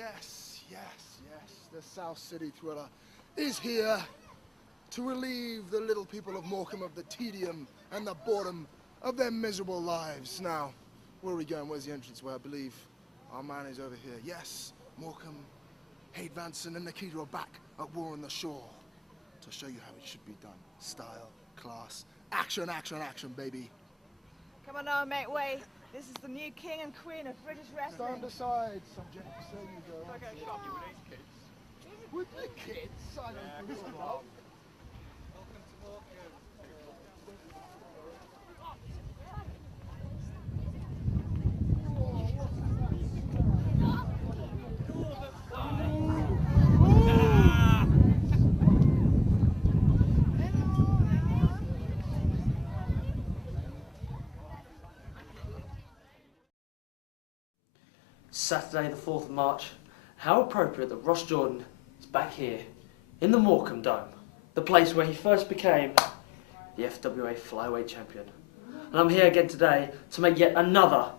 Yes, yes, yes. The South City Thriller is here to relieve the little people of Morecambe of the tedium and the boredom of their miserable lives. Now, where are we going? Where's the entranceway? I believe our man is over here. Yes, Morecambe, Hade, Vansen, and Nikita are back at War on the Shore to show you how it should be done. Style, class, action, action, action, baby. Come on now, mate, wait. This is the new king and queen of British wrestling. Stand aside, subjects. There you go. If I get shot, you with these kids. With the kids? I don't think so. Welcome to Morecambe. Saturday the 4th of March. How appropriate that Ross Jordan is back here in the Morecambe Dome, the place where he first became the FWA Flyweight Champion. And I'm here again today to make yet another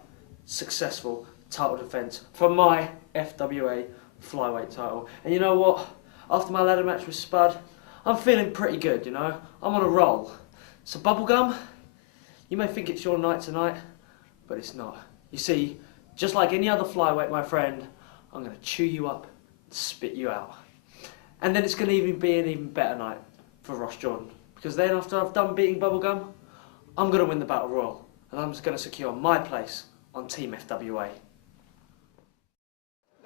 successful title defence for my FWA Flyweight title. And you know what? After my ladder match with Spud, I'm feeling pretty good, you know? I'm on a roll. So Bubblegum, you may think it's your night tonight, but it's not. You see, just like any other flyweight, my friend, I'm going to chew you up and spit you out. And then it's going to even be an even better night for Ross Jordan. Because then after I've done beating Bubblegum, I'm going to win the Battle Royal. And I'm just going to secure my place on Team FWA.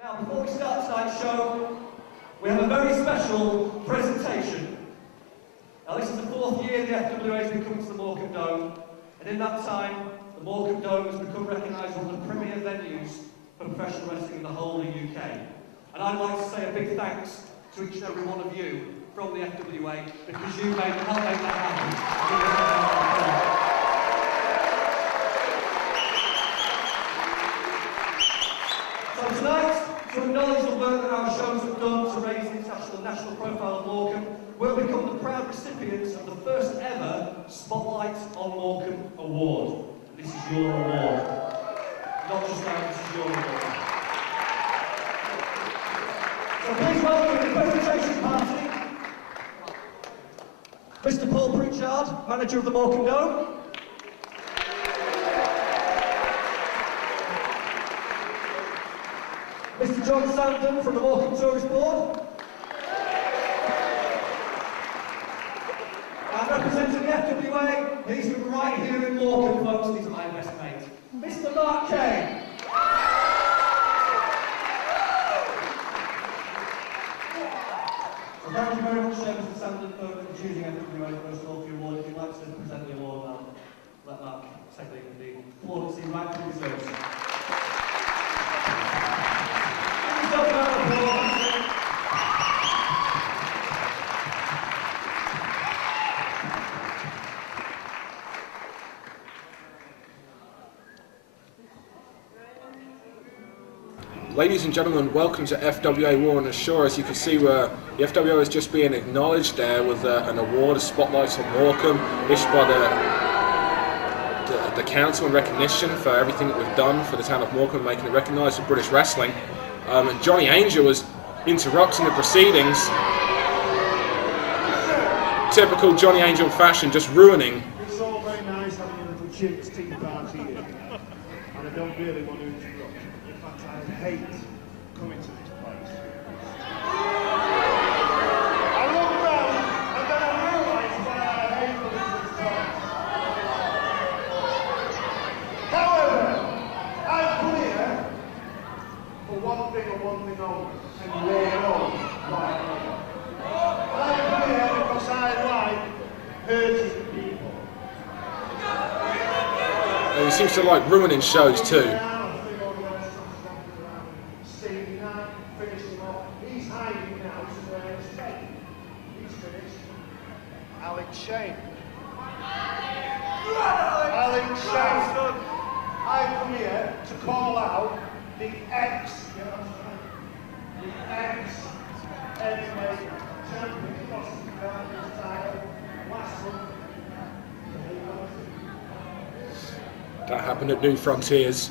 Now, before we start tonight's show, we have a very special presentation. Now, this is the 4th year the FWA has been coming to the Morecambe Dome. And in that time, the Morecambe Dome has become recognised as one of the premier venues for professional wrestling in the whole of the UK. And I'd like to say a big thanks to each and every one of you from the FWA, because you helped make that happen. So tonight, to acknowledge the work that our shows have done to raise the international and national profile of Morecambe, we'll become the proud recipients of the first ever Spotlight on Morecambe Award. This is your award. Not just that, this is your award. So please welcome the presentation party, Mr. Paul Brookside, manager of the Morecambe Dome. Mr. John Sandon from the Morecambe Tourist Board. And representing the FWA, he's from right here in Morecambe, folks. These are my best mates. Mr. Mark Kane. So thank you very much, Mr. Sandon, for choosing FWA first of all for your award. If you'd like to present the award, I'll let Mark take the plaudits he rightfully deserves. Ladies and gentlemen, welcome to FWA War on the Shore. As you can see, the FWA is just being acknowledged there with an award, a spotlight on Morecambe, issued by the council in recognition for everything that we've done for the town of Morecambe, making it recognised in British wrestling. And Johnny Angel was interrupting the proceedings. Typical Johnny Angel fashion, just ruining. It's all very nice having a little chicks tea party here, and I don't really want to interrupt. In fact, I hate coming to this place. I look around and then I realise that I hate the little place. However, I've come here for one thing and one thing only, and you all know why. I've come here because I like hurting people. He seems to like ruining shows too. He's hiding now somewhere in Spain. He's finished. Alex Shane. Alex Shane. I've come here to call out the ex-heavyweight champion, lost the title last month. That happened at New Frontiers.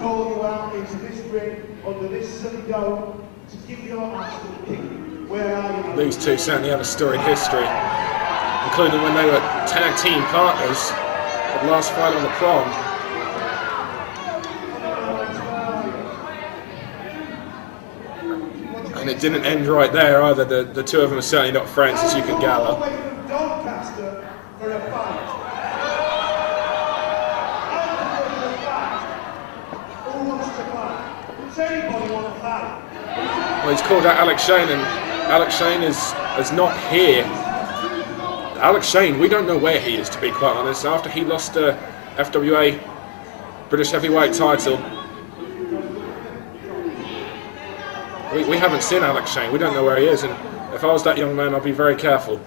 call you out into this ring under this sunny dome to give your absolute kick. Where are you? These two certainly have a storied history, including when they were tag team partners at last fight on the prom. And it didn't end right there either. The two of them are certainly not friends, as you can gather. Doncaster for a fight. Who wants to fight? Does anybody want to fight? Well, he's called out Alex Shane, and Alex Shane is not here. Alex Shane, we don't know where he is, to be quite honest. After he lost the FWA British Heavyweight Title, we haven't seen Alex Shane. We don't know where he is, and if I was that young man, I'd be very careful.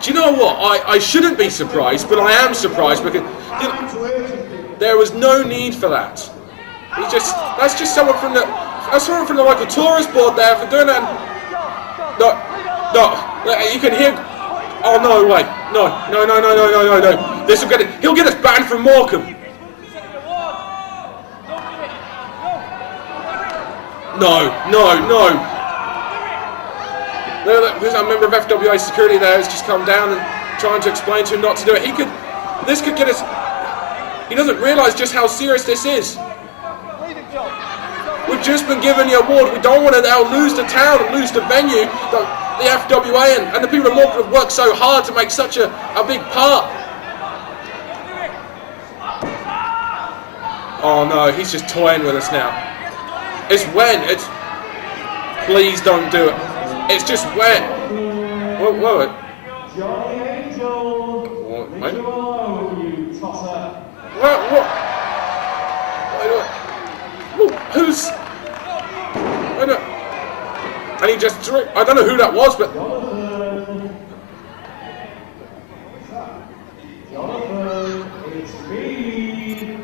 Do you know what? I shouldn't be surprised, but I am surprised because there was no need for that. That's just someone from the local tourist board there for doing that. No, you can hear. Oh no, wait, no. This will get it. He'll get us banned from Morecambe. No. There's a member of FWA security there who's just come down and trying to explain to him not to do it. This could get us. He doesn't realise just how serious this is. We've just been given the award. We don't want to now lose the town and lose the venue. The FWA and the people of Morecambe have worked so hard to make such a big part. Oh no, he's just toying with us now. It's when. Please don't do it. It's just when. Whoa. Johnny Angel, Wait. you tosser. What? Who's? And he just threw. I don't know who that was, but. Jonathan, it's me.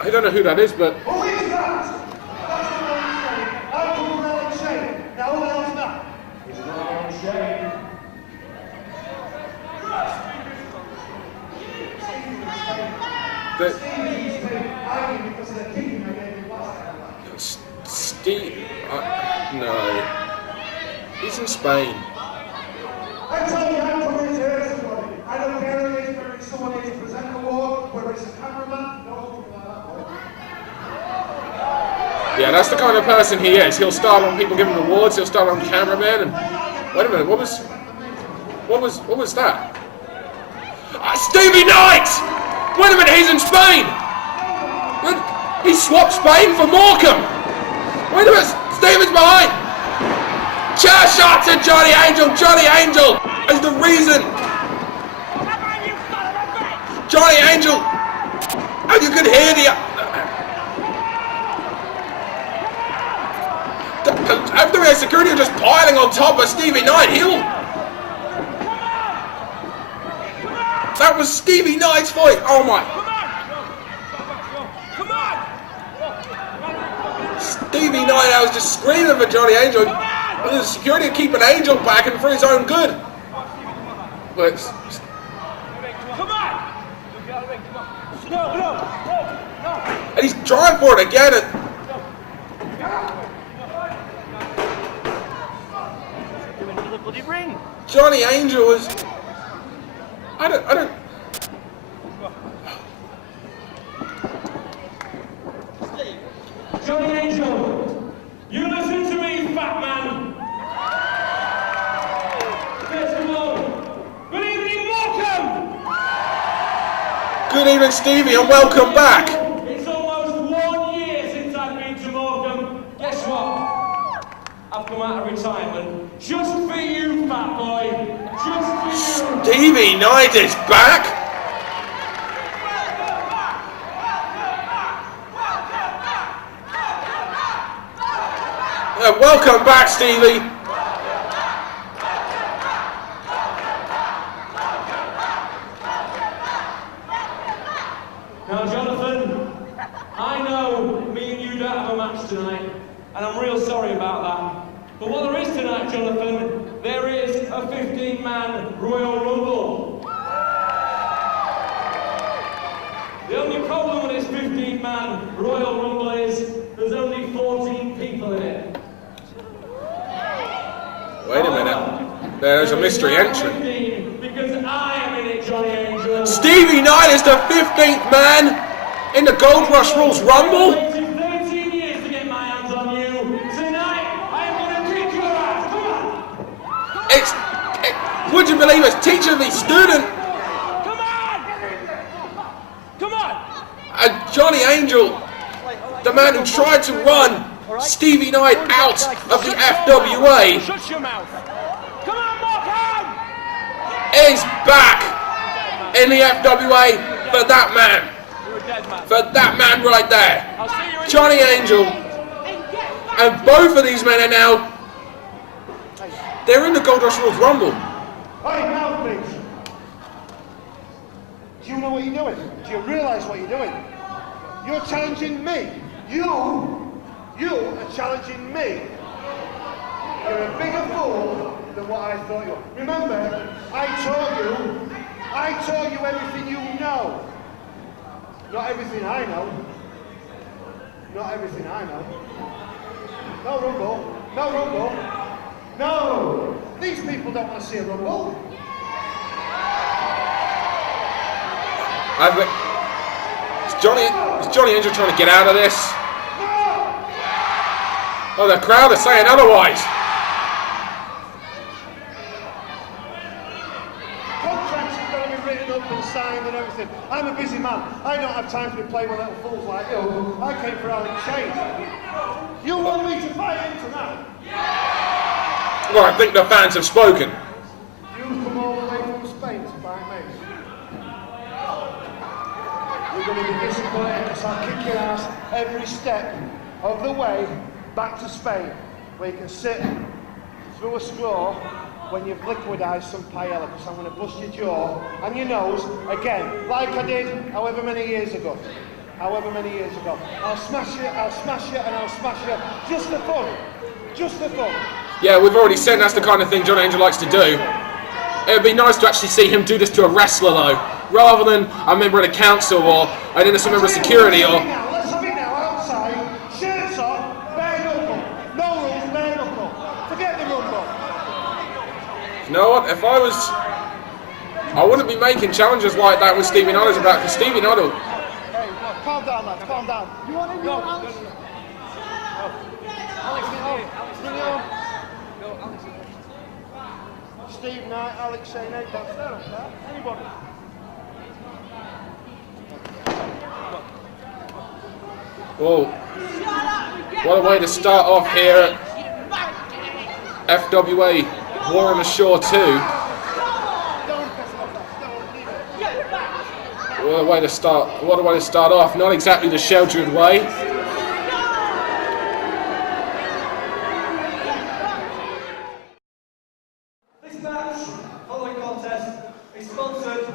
I don't know who that is, but. Who is that? That's the man saying. I'm talking Alex Shane. Now who else is that? It's not Alex Shane. Steve. No. He's in Spain. I tell you, I'm coming to hear somebody. I don't care who it is, whether it's someone here to present an award, whether it's a cameraman, no something like that. Yeah, that's the kind of person he is. He'll start on people giving awards. He'll start on cameramen. And wait a minute, what was that? Stevie Knight! Wait a minute, he's in Spain. He swapped Spain for Morecambe. Wait a minute, Stevie's behind. Chair shot to Johnny Angel. Johnny Angel is the reason. Johnny Angel, and you could hear the FWA security are just piling on top of Stevie Knight. That was Stevie Knight's fight. Oh my. Stevie Knight, I was just screaming for Johnny Angel. The security are keeping Angel back and for his own good. But and he's trying for it again. Johnny Angel was. I don't. Johnny Angel, you listen to me, fat man. First of all, good evening, Morecambe. Good evening, Stevie, and welcome back. It's almost 1 year since I've been to Morecambe. Guess what? I've come out of retirement just for you, fat boy. Just for you. Stevie Knight is back. Welcome back, Stevie. Now, Jonathan, I know me and you don't have a match tonight, and I'm real sorry about that. But what there is tonight, Jonathan, there is a a 15-man Royal Rumble. The only problem with this 15-man Royal Rumble is there's only 14 people in it. Wait a minute. There's a mystery entrant. Because I am in it, Johnny Angel. Stevie Knight is the 15th man in the Gold Rush Rules Rumble. I've waited 13 years to get my hands on you. Tonight, I'm going to kick your ass. Come on. Would you believe it's teacher v student? Come on. Come on. And Johnny Angel, the man who tried to run Stevie Knight out of the FWA, Shut your mouth. Come on, Morecambe. is back in the FWA for that man. For that man right there. Johnny Angel. And both of these men are now, they're in the Gold Rush Rules Rumble. Hey, now, please. Do you know what you're doing? Do you realise what you're doing? You're challenging me. You are challenging me. You're a bigger fool than what I thought you were. Remember, I taught you everything you know. Not everything I know. Not everything I know. No rumble. No rumble. No! These people don't want to see a rumble. Is Johnny Angel trying to get out of this? Oh, the crowd is saying otherwise. Contracts have got to be written up and signed and everything. I'm a busy man. I don't have time to be playing with little fools like you. I came for our exchange. You want me to fight him tonight? Well, I think the fans have spoken. You come all the way from Spain to fight me. You're going to be disappointed because I'll kick your ass every step of the way back to Spain, where you can sit through a straw when you've liquidized some paella, because I'm going to bust your jaw and your nose again, like I did however many years ago. However many years ago. I'll smash you, and I'll smash you, just for fun. Just for fun. Yeah, we've already said that's the kind of thing John Angel likes to do. It would be nice to actually see him do this to a wrestler, though, rather than a member of the council or an innocent member of security or... Let's have it now, outside, shirts off, bare knuckle. No rules, bare knuckle. Forget the rumble. You know what, if I was... I wouldn't be making challenges like that with Stevie Knight about, because Stevie Knight will... Hey, calm down, lads, calm down. You want to go, Alex? Alex, bring it on. Steve Knight, Alex saying, hey, that's fair, anybody. Whoa. What a way to start off here at FWA War on the Shore 2. What a way to start off. Not exactly the sheltered way. This match, following contest, is sponsored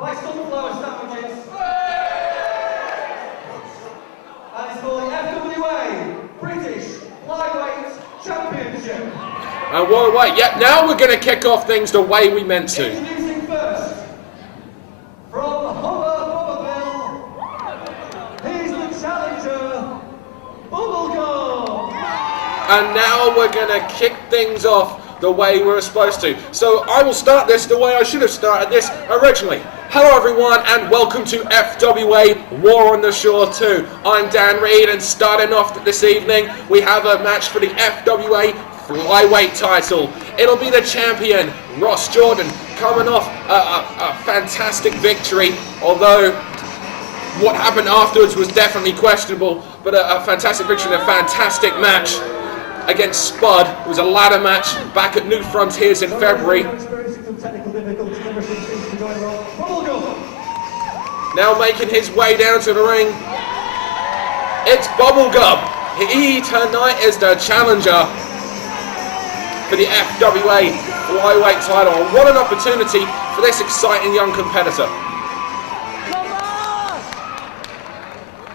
by Sunflower Sandwiches. And it's for the FWA British Flyweight Championship. And what a way. Yeah, now we're going to kick off things the way we meant to. Introducing first, from Hubberville, he's the challenger, Bubblegum. And now we're going to kick things off the way we're supposed to. So I will start this the way I should have started this originally. Hello everyone and welcome to FWA War on the Shore 2. I'm Dan Reed and starting off this evening we have a match for the FWA Flyweight Title. It'll be the champion, Ross Jordan, coming off a fantastic victory, although what happened afterwards was definitely questionable, but a fantastic victory and a fantastic match against Spud. It was a ladder match back at New Frontiers in February. Now making his way down to the ring, it's Bubblegum. He tonight is the challenger for the FWA Flyweight Title. What an opportunity for this exciting young competitor.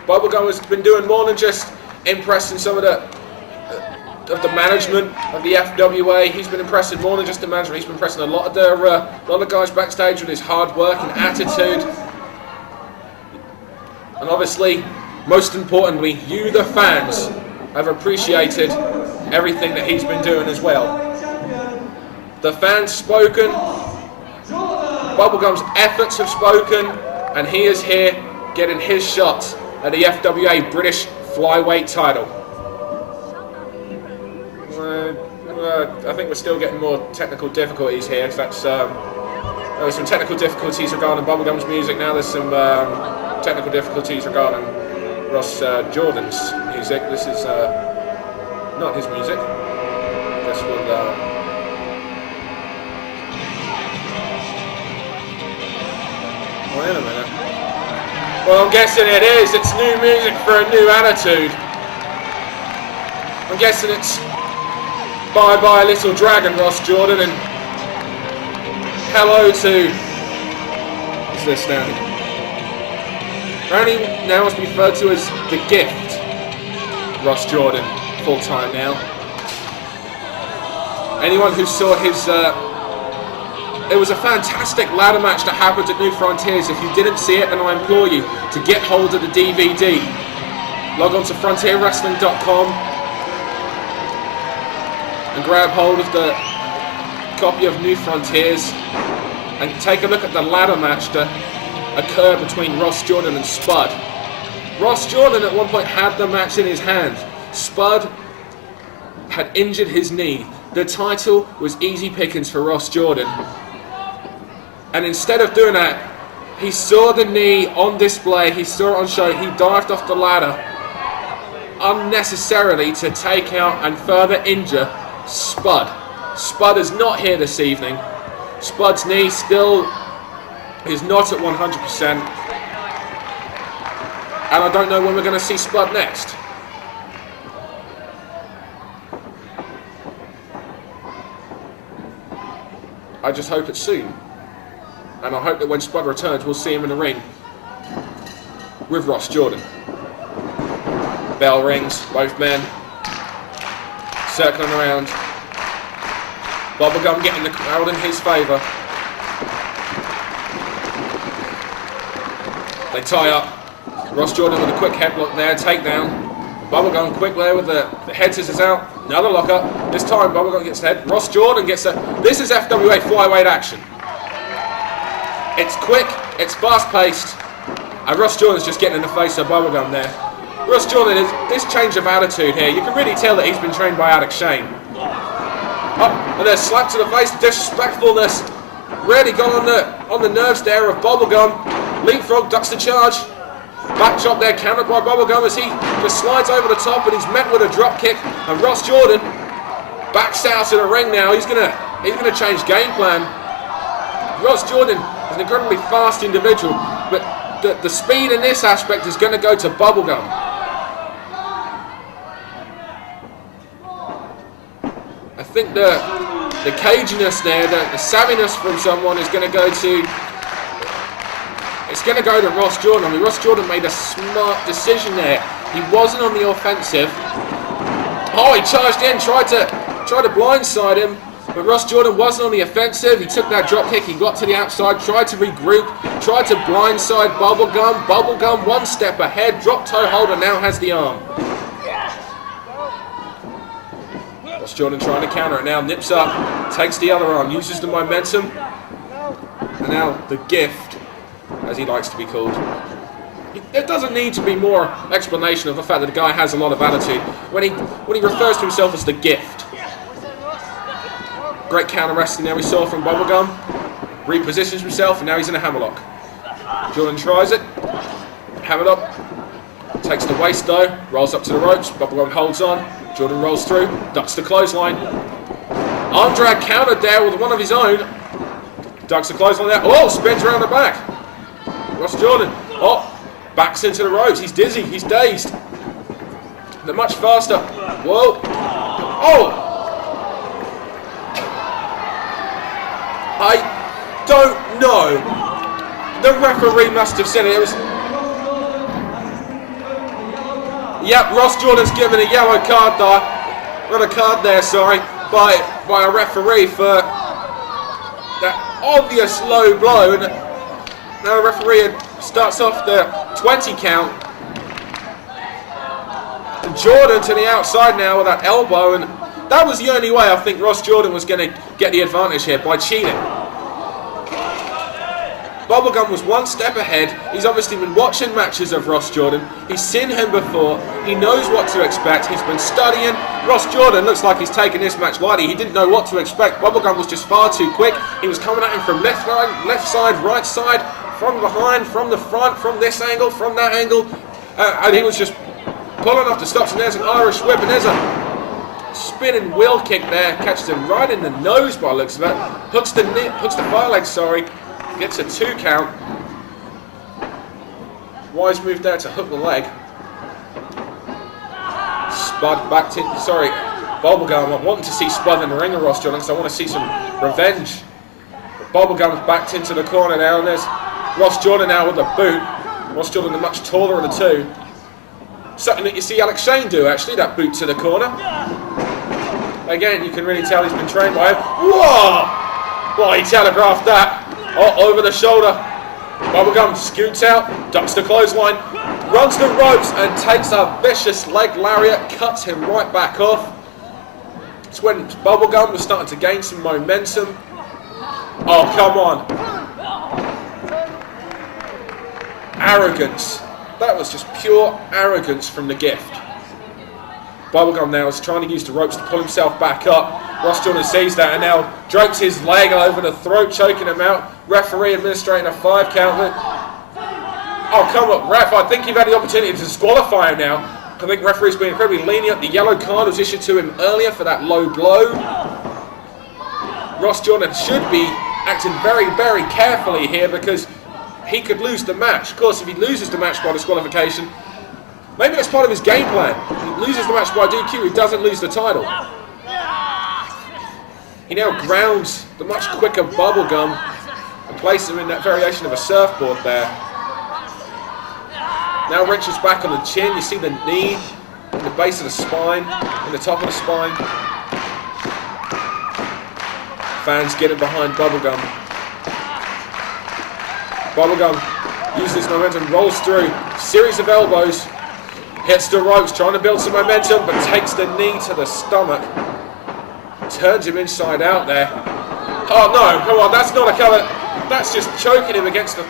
Bubblegum has been doing more than just impressing some of the of the management of the FWA. He's been impressing more than just the management. He's been impressing a lot of the guys backstage with his hard work and attitude. And obviously, most importantly, you, the fans, have appreciated everything that he's been doing as well. The fans spoken, Bubblegum's efforts have spoken, and he is here getting his shot at the FWA British Flyweight title. I think we're still getting more technical difficulties here. So that's there were some technical difficulties regarding Bubblegum's music. Now there's some technical difficulties regarding Ross Jordan's music. This is not his music. This will. Wait a minute. Well, I'm guessing it is. It's new music for a new attitude. I'm guessing it's Bye Bye Little Dragon, Ross Jordan, and hello to... What's this now? Apparently now must be referred to as The Gift, Ross Jordan, full time now. Anyone who saw his... it was a fantastic ladder match that happened at New Frontiers. If you didn't see it, then I implore you to get hold of the DVD. Log on to frontierwrestling.com and grab hold of the copy of New Frontiers and take a look at the ladder match that occurred between Ross Jordan and Spud. Ross Jordan at one point had the match in his hand. Spud had injured his knee. The title was easy pickings for Ross Jordan. And instead of doing that, he saw the knee on display, he saw it on show, he dived off the ladder unnecessarily to take out and further injure Spud. Spud is not here this evening. Spud's knee still is not at 100%. And I don't know when we're going to see Spud next. I just hope it's soon. And I hope that when Spud returns, we'll see him in the ring with Ross Jordan. Bell rings, both men circling around. Bubblegum getting the crowd in his favour. They tie up. Ross Jordan with a quick headlock there, takedown. Bubblegum quick there with the head scissors out. Another lockup. This time Bubblegum gets the head. Ross Jordan gets a... This is FWA Flyweight action. It's quick, it's fast paced, and Ross Jordan's just getting in the face of Bubblegum there. Ross Jordan is this change of attitude here. You can really tell that he's been trained by Alex Shane. Up, and there's slap to the face, disrespectfulness. Really got on the nerves there of Bubblegum. Leapfrog ducks the charge. Back chop there, countered by Bubblegum as he just slides over the top, and he's met with a drop kick. And Ross Jordan backs out to the ring now. He's gonna change game plan. Ross Jordan is an incredibly fast individual, but the speed in this aspect is going to go to Bubblegum. I think the caginess there, the savviness from someone is going to go to... It's going to go to Ross Jordan. I mean, Ross Jordan made a smart decision there. He wasn't on the offensive. Oh, he charged in, tried to blindside him, but Ross Jordan wasn't on the offensive. He took that drop kick, he got to the outside, tried to regroup, tried to blindside Bubblegum. Bubblegum one step ahead, drop toe holder now has the arm. Ross Jordan trying to counter it now, nips up, takes the other arm, uses the momentum, and now the Gift, as he likes to be called. There doesn't need to be more explanation of the fact that the guy has a lot of attitude when he refers to himself as the Gift. Great counter wrestling there we saw from Bubblegum. Repositions himself and now he's in a hammerlock. Jordan tries it. Hammerlock. Takes the waist though. Rolls up to the ropes. Bubblegum holds on. Jordan rolls through. Ducks the clothesline. Arm drag countered there with one of his own. Ducks the clothesline there. Oh, spins around the back. Ross Jordan. Oh, backs into the ropes. He's dizzy. He's dazed. They're much faster. Whoa. Oh. I don't know. The referee must have said it. It was... Yep, Ross Jordan's given a yellow card there. Got a card there, sorry, by a referee for that obvious low blow. And now the referee starts off the 20 count. And Jordan to the outside now with that elbow, and that was the only way I think Ross Jordan was going to get the advantage here, by cheating. Bubblegum was one step ahead. He's obviously been watching matches of Ross Jordan. He's seen him before. He knows what to expect. He's been studying. Ross Jordan looks like he's taken this match lightly. He didn't know what to expect. Bubblegum was just far too quick. He was coming at him from left side, right side, from behind, from the front, from this angle, from that angle. And he was just pulling off the stops. And there's an Irish whip, and there's a spinning wheel kick there. Catches him right in the nose by the looks of it. Hooks the far leg, sorry. Gets a 2 count. Wise move there to hook the leg. Spud back to, sorry, Bubblegum. I'm wanting to see Spud in the ring of Ross Jordan because I want to see some revenge. Bubblegum's backed into the corner now, and there's Ross Jordan now with the boot. Ross Jordan, the much taller of the two. Something that you see Alex Shane do, actually, that boot to the corner. Again, you can really tell he's been trained by him. Whoa! Well, he telegraphed that. Oh, over the shoulder. Bubblegum scoots out, ducks the clothesline, runs the ropes and takes a vicious leg lariat, cuts him right back off. It's when Bubblegum was starting to gain some momentum. Oh, come on. Arrogance. That was just pure arrogance from the Gift. Bubblegum now is trying to use the ropes to pull himself back up. Ross Jordan sees that and now drapes his leg over the throat, choking him out. Referee administrating a 5 count. Oh, come on, ref. I think you've had the opportunity to disqualify him now. I think referee's been incredibly lenient. The yellow card was issued to him earlier for that low blow. Ross Jordan should be acting very, very carefully here because he could lose the match. Of course, if he loses the match by disqualification, maybe that's part of his game plan. He loses the match by DQ, he doesn't lose the title. He now grounds the much quicker Bubblegum and places him in that variation of a surfboard there. Now wrenches back on the chin. You see the knee in the base of the spine, in the top of the spine. Fans getting behind Bubblegum. Bubblegum uses momentum, rolls through, series of elbows, hits the ropes, trying to build some momentum, but takes the knee to the stomach. Turns him inside out there. Oh no, come on, that's not a cover. That's just choking him against the...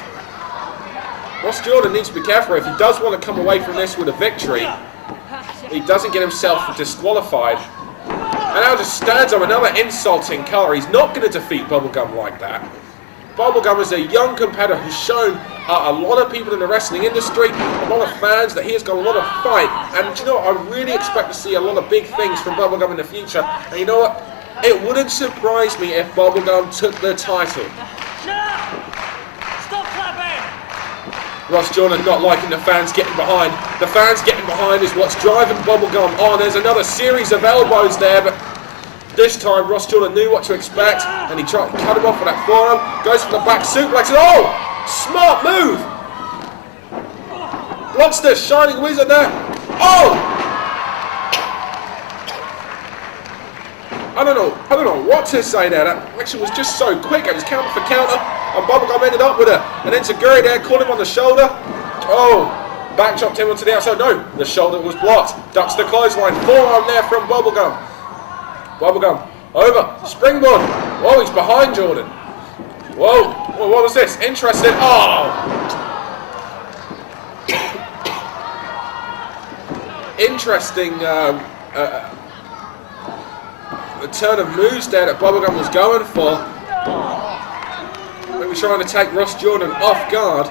Ross Jordan needs to be careful if he does want to come away from this with a victory. He doesn't get himself disqualified. And now just stands on another insulting colour. He's not going to defeat Bubblegum like that. Bubblegum is a young competitor who's shown a lot of people in the wrestling industry, a lot of fans, that he has got a lot of fight. And you know what? I really expect to see a lot of big things from Bubblegum in the future. And you know what? It wouldn't surprise me if Bubblegum took the title. Stop clapping! Ross Jordan not liking the fans getting behind. The fans getting behind is what's driving Bubblegum on. There's another series of elbows there, but this time Ross Jordan knew what to expect, and he tried to cut him off with that forearm. Goes for the back suplex, and oh! Smart move! Blocks the Shining Wizard there. Oh! I don't know what to say there. That action was just so quick. It was counter for counter, and Bubblegum ended up with an enziguri there, caught him on the shoulder. Oh! Back chopped him onto the outside. No, the shoulder was blocked. Ducks the clothesline. Forearm there from Bubblegum. Bubblegum over. Springboard. Whoa, he's behind Jordan. Whoa, what was this? Interesting. Oh! Interesting the turn of moves there that Bubblegum was going for. Maybe trying to take Ross Jordan off guard.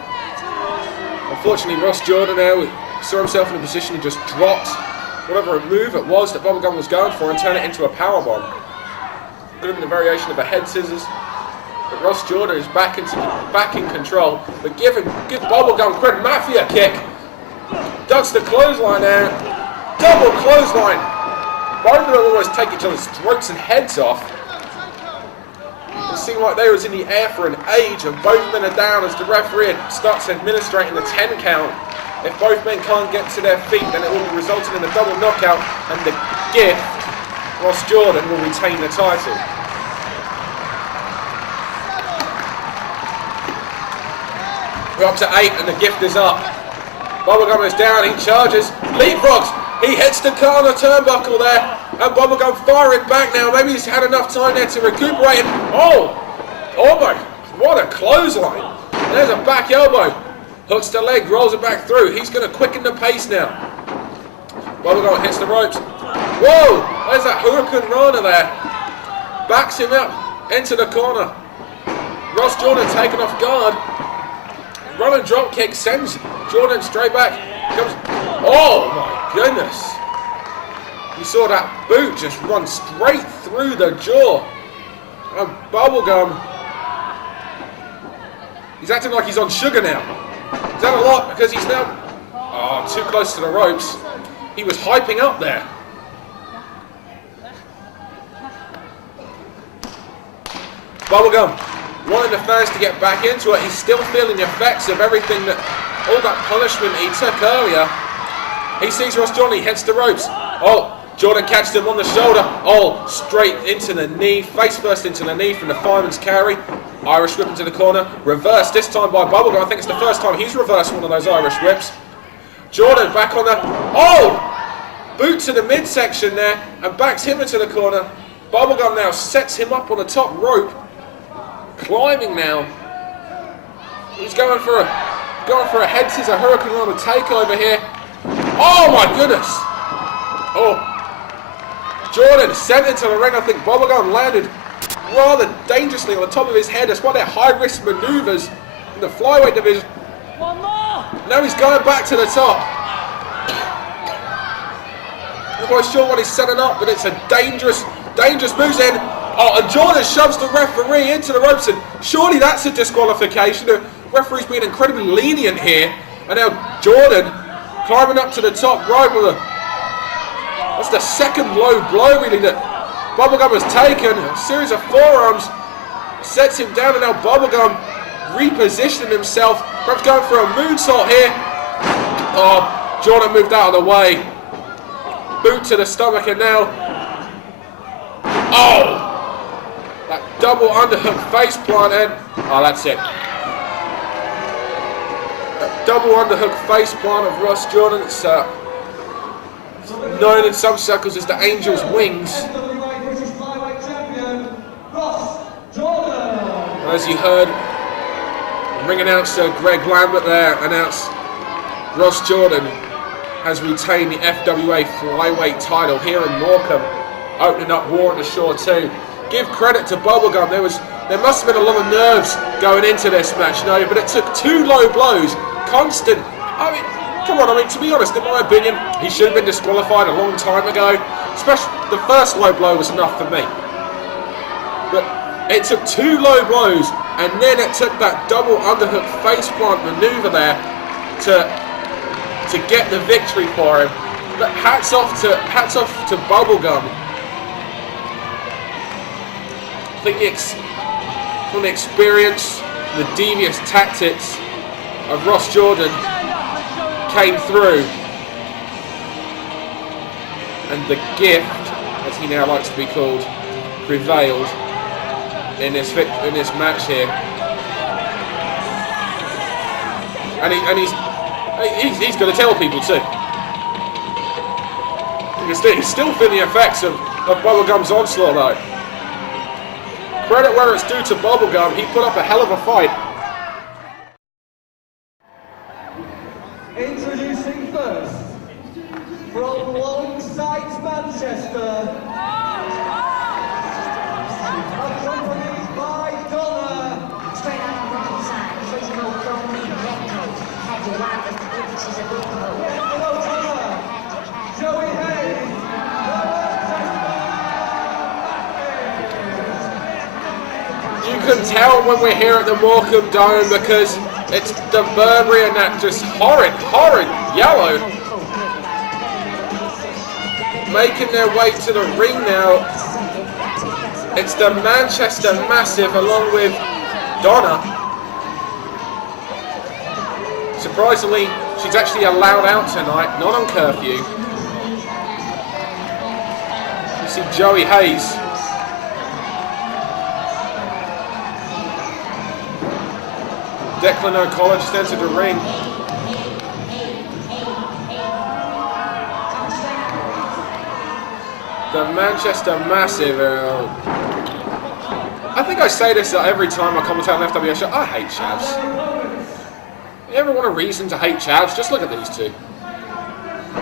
Unfortunately, Ross Jordan now saw himself in a position he just dropped whatever move it was that Bubblegum was going for and turned it into a powerbomb. Could have been a variation of a head scissors. But Ross Jordan is back in control. But give Bubblegum credit. Mafia kick. Ducks the clothesline there. Double clothesline. Both of them almost take each other's throats and heads off. It seemed like they was in the air for an age, and both men are down as the referee starts administrating the 10 count. If both men can't get to their feet, then it will be resulting in a double knockout, and the Gift Ross Jordan will retain the title. We're up to 8 and the gift is up. Bubblegum is down, he charges, leapfrogs, he hits the corner turnbuckle there, and Bubblegum firing back now. Maybe he's had enough time there to recuperate him. Oh my, what a clothesline. There's a back elbow, hooks the leg, rolls it back through. He's going to quicken the pace now. Bubblegum hits the ropes. Whoa, there's that Hurricane Rana there. Backs him up into the corner. Ross Jordan taken off guard. Running drop kick sends Jordan straight back. Comes. Oh my goodness. You saw that boot just run straight through the jaw. And Bubblegum, he's acting like he's on sugar now. Is that a lot? Because he's now too close to the ropes. He was hyping up there. Bubblegum wanting the fans to get back into it. He's still feeling the effects of everything all that punishment he took earlier. He sees Ross Jordan, he hits the ropes. Oh, Jordan catches him on the shoulder. Oh, straight into the knee, face first into the knee from the fireman's carry. Irish whip into the corner. Reversed this time by Bubblegum. I think it's the first time he's reversed one of those Irish whips. Jordan back on the... Oh! Boot to the midsection there and backs him into the corner. Bubblegum now sets him up on the top rope. Climbing now. He's going for a head scissor Hurricane Rana takeover here. Oh my goodness! Oh, Jordan sent into the ring. I think Bubblegum landed rather dangerously on the top of his head. That's one of their high-risk maneuvers in the flyweight division. One more! Now he's going back to the top. I'm not quite sure what he's setting up, but it's a dangerous moves in. Oh, and Jordan shoves the referee into the ropes, and surely that's a disqualification. The referee's been incredibly lenient here, and now Jordan climbing up to the top rope with that's the second low blow really that Bubblegum has taken. A series of forearms sets him down, and now Bubblegum repositioning himself, perhaps going for a moonsault here. Oh, Jordan moved out of the way. Boot to the stomach, and now that double underhook face plant, and that's it. That double underhook face plant of Ross Jordan. It's known in some circles as the Angel's Wings. FWA British Flyweight Champion, Ross Jordan. As you heard, ring announcer Greg Lambert there announced Ross Jordan has retained the FWA Flyweight title here in Morecambe, opening up War on the Shore 2. Give credit to Bubblegum. There must have been a lot of nerves going into this match, but it took 2 low blows, constant. I mean, come on, to be honest, in my opinion, he should have been disqualified a long time ago. Especially the first low blow was enough for me. But it took 2 low blows, and then it took that double underhook face plant maneuver there to get the victory for him. But hats off to Bubblegum. I think from the experience, the devious tactics of Ross Jordan came through, and the gift, as he now likes to be called, prevailed in this match here. And he's going to tell people too. He's still feeling the effects of Bubblegum's onslaught though. Credit where it's due to Bubblegum, he put up a hell of a fight. Introducing first, from Longside, Manchester, accompanied by Donna. Straight out of Brookside, original chrome red coat. Had to wipe the pictures of Bubblegum. Hello, Donna. Joey Hade. You can tell when we're here at the Morecambe Dome because it's the Burberry and that just horrid yellow making their way to the ring now. It's the Manchester Massive along with Donna. Surprisingly, she's actually allowed out tonight, not on curfew. see Joey Hayes. Declan O'Connor just entered the ring. The Manchester Massive. I think I say this every time I commentate on an FWA show. I hate chavs. You ever want a reason to hate chavs? Just look at these two.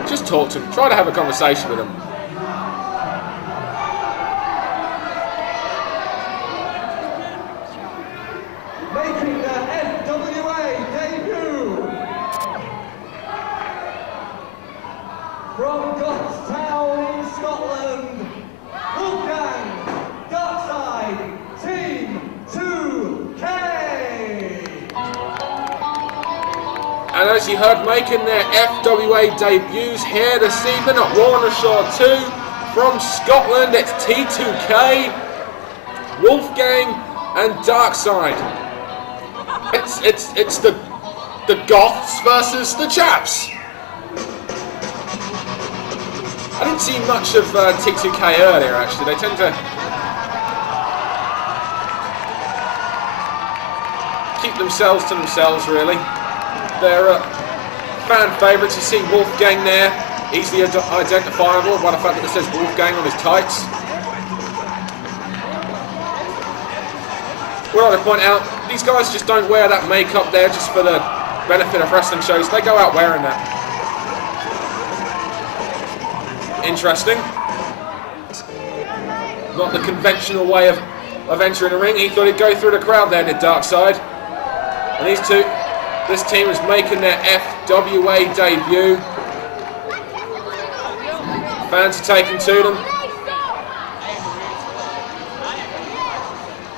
Just talk to them. Try to have a conversation with them. Making their FWA debut from Gottstown in Scotland, Wolfgang, Darkside, Team 2K. And as you heard, making their FWA debuts here this evening at Warnershire 2 from Scotland, it's T2K, Wolfgang, and Darkside. It's the Goths versus the Chaps. I didn't see much of T2K earlier, actually. They tend to keep themselves to themselves, really. They're fan favourites. You see Wolfgang there, easily identifiable by the fact that it says Wolfgang on his tights. What I want to point out, these guys just don't wear that makeup there just for the benefit of wrestling shows. They go out wearing that. Interesting. Not the conventional way of entering a ring. He thought he'd go through the crowd there, did Darkside. And these two, this team is making their FWA debut. Fans are taking to them.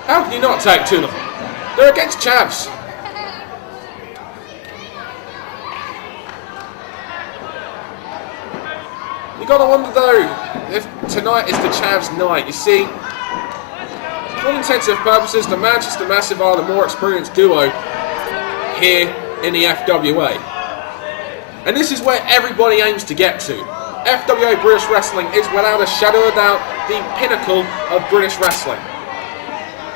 How can you not take to them? They're against chavs. You gotta wonder though, if tonight is the chavs' night. You see, for all intents and purposes, the Manchester Massive are the more experienced duo here in the FWA. And this is where everybody aims to get to. FWA British Wrestling is without a shadow of doubt the pinnacle of British wrestling.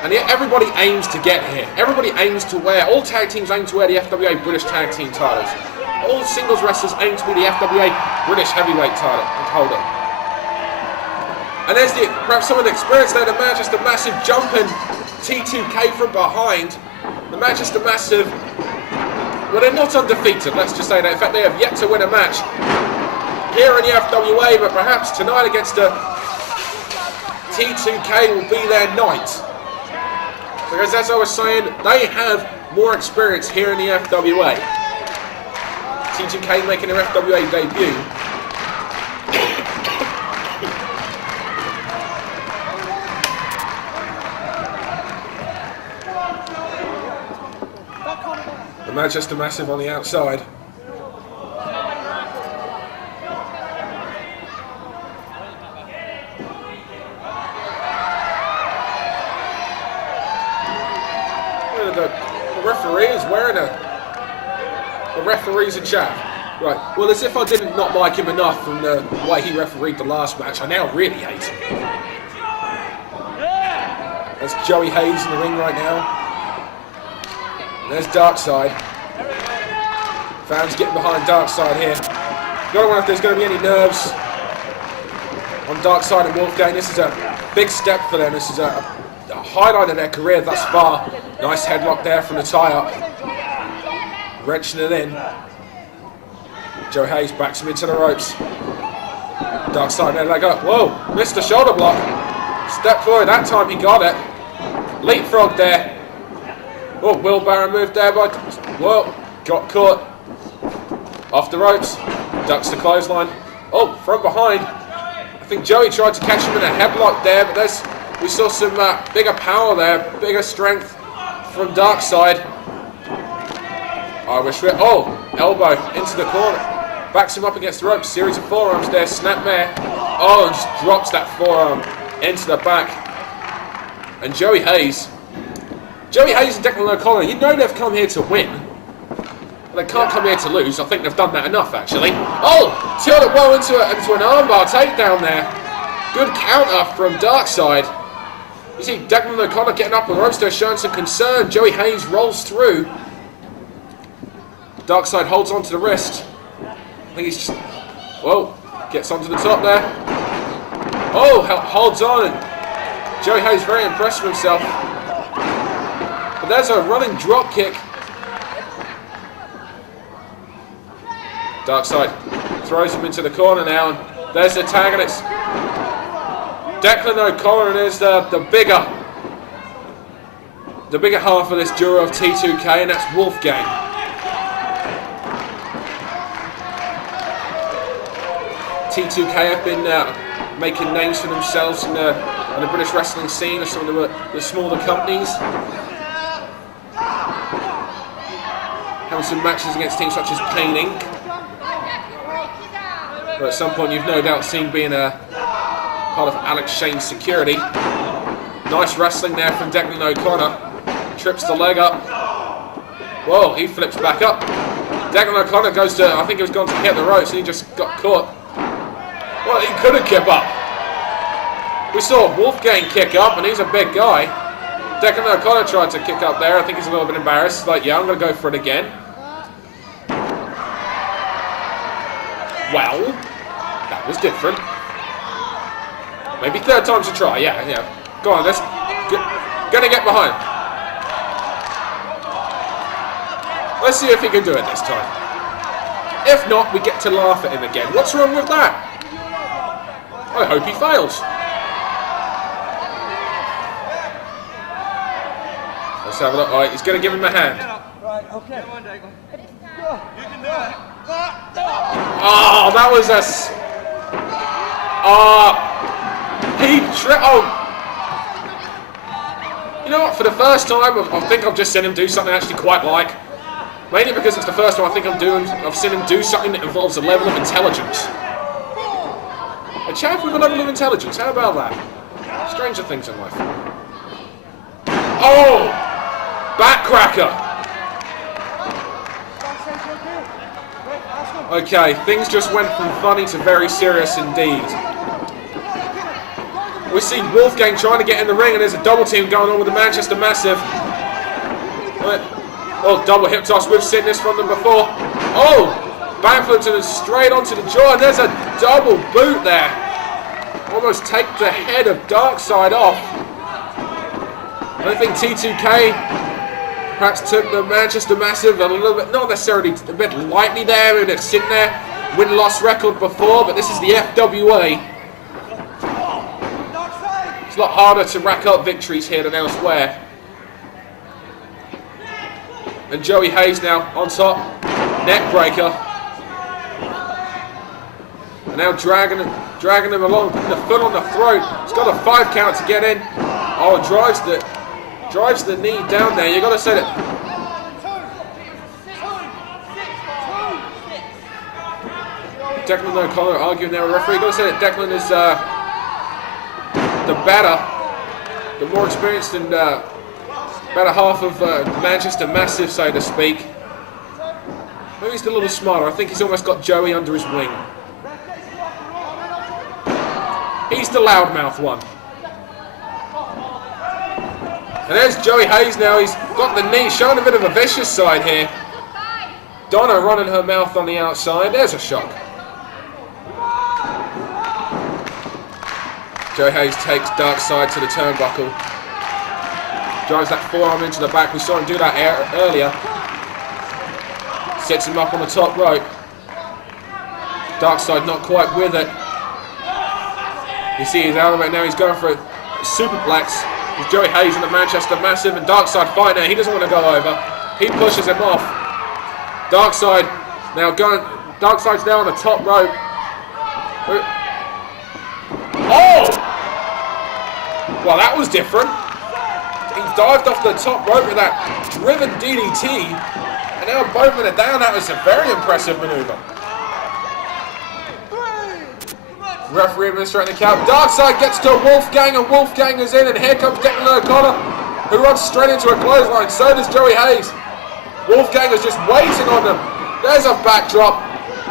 And yet everybody aims to get here. Everybody aims to wear, all tag teams aim to wear the FWA British Tag Team titles. All singles wrestlers aim to be the FWA British Heavyweight title holder. And there's perhaps some of the experience there, the Manchester Massive jumping T2K from behind. The Manchester Massive, well, they're not undefeated, let's just say that. In fact, they have yet to win a match here in the FWA, but perhaps tonight against the T2K will be their night. Because as I was saying, they have more experience here in the FWA. T2K making their FWA debut. The Manchester Massive on the outside. The referee is wearing the referee's a chap. Right, well, as if I didn't not like him enough from the way he refereed the last match, I now really hate him. There's Joey Hayes in the ring right now. And there's Darkside. Fans getting behind Darkside here. Gotta wonder if there's going to be any nerves on Darkside and Wolfgang. This is a big step for them. This is a highlight of their career thus far. Nice headlock there from the tie-up. Wrenching it in. Joe Hayes backs him into the ropes. Darkside there, leg up. Whoa, missed the shoulder block. Step forward, that time he got it. Leapfrog there. Oh, wheelbarrow move there by... Whoa, got caught. Off the ropes. Ducks the clothesline. Oh, from behind. I think Joey tried to catch him in a headlock there, but we saw some bigger power there, bigger strength from Darkside. Irish whip. Oh, elbow into the corner. Backs him up against the ropes. Series of forearms there. Snapmare. Oh, and just drops that forearm into the back. And Joey Hayes and Declan O'Connor, you know they've come here to win. They can't come here to lose. I think they've done that enough, actually. Oh, turned it well into an armbar takedown there. Good counter from Darkside. You see Declan O'Connor getting up on the ropes there, showing some concern. Joey Hayes rolls through. Darkside holds onto the wrist. I think he's just... Whoa, gets onto the top there. Oh, holds on. And Joey Hayes very impressed with himself. But there's a running drop kick. Darkside throws him into the corner now. And there's the tag, and it's Declan O'Connor, and is the bigger half of this duo of T2K, and that's Wolfgang. T2K have been making names for themselves in the British wrestling scene of some of the smaller companies. Having some matches against teams such as Pain Inc. But at some point you've no doubt seen being a part of Alex Shane's security. Nice wrestling there from Declan O'Connor. Trips the leg up. Whoa, he flips back up. Declan O'Connor goes to, I think he was going to hit the ropes and he just got caught. Well, he couldn't kick up. We saw Wolfgang kick up, and he's a big guy. Declan O'Connor tried to kick up there. I think he's a little bit embarrassed. He's like, yeah, I'm going to go for it again. Well, that was different. Maybe third time's a try. Yeah. Go on, let's... Gonna get behind. Let's see if he can do it this time. If not, we get to laugh at him again. What's wrong with that? I hope he fails. Let's have a look. All right, he's going to give him a hand. Right, okay. Come on, Declan. You can do it. Oh, that was a... You know what? For the first time, I think I've just seen him do something I actually quite like. Mainly because it's the first time I think I've seen him do something that involves a level of intelligence. A champ with a level of intelligence, how about that? Stranger things in life. Oh! Backcracker! Okay, things just went from funny to very serious indeed. We see Wolfgang trying to get in the ring, and there's a double team going on with the Manchester Massive. Oh, double hip toss. We've seen this from them before. Oh! Backflips and straight onto the jaw, and there's a double boot there. Almost take the head of Darkside off. I think T2K perhaps took the Manchester Massive a little bit, not necessarily a bit lightly there, and it's sitting there, win-loss record before, but this is the FWA. It's a lot harder to rack up victories here than elsewhere. And Joey Hayes now on top, neck breaker. And now dragging him along, putting the foot on the throat. He's got a 5 count to get in. Oh, drives the knee down there. You got to say that. Declan O'Connor arguing there with referee. You got to say that Declan is the better, the more experienced and better half of Manchester Massive, so to speak. Maybe he's a little smarter. I think he's almost got Joey under his wing. He's the loudmouth one. And there's Joey Hayes now. He's got the knee, showing a bit of a vicious side here. Donna running her mouth on the outside. There's a shock. Joey Hayes takes Darkside to the turnbuckle. Drives that forearm into the back. We saw him do that earlier. Sets him up on the top rope. Darkside not quite with it. You see he's out of it now. He's going for a superplex. With Joey Hayes and the Manchester Massive, and Darkside fighting now. He doesn't want to go over. He pushes him off. Darkside now going. Darkside's now on the top rope. Oh! Well, that was different. He dived off the top rope with that driven DDT, and now both men are down. That was a very impressive maneuver. Referee administrating the count. Darkside gets to Wolfgang, and Wolfgang is in, and here comes Declan O'Connor, who runs straight into a clothesline. So does Joey Hayes. Wolfgang is just waiting on them. There's a backdrop.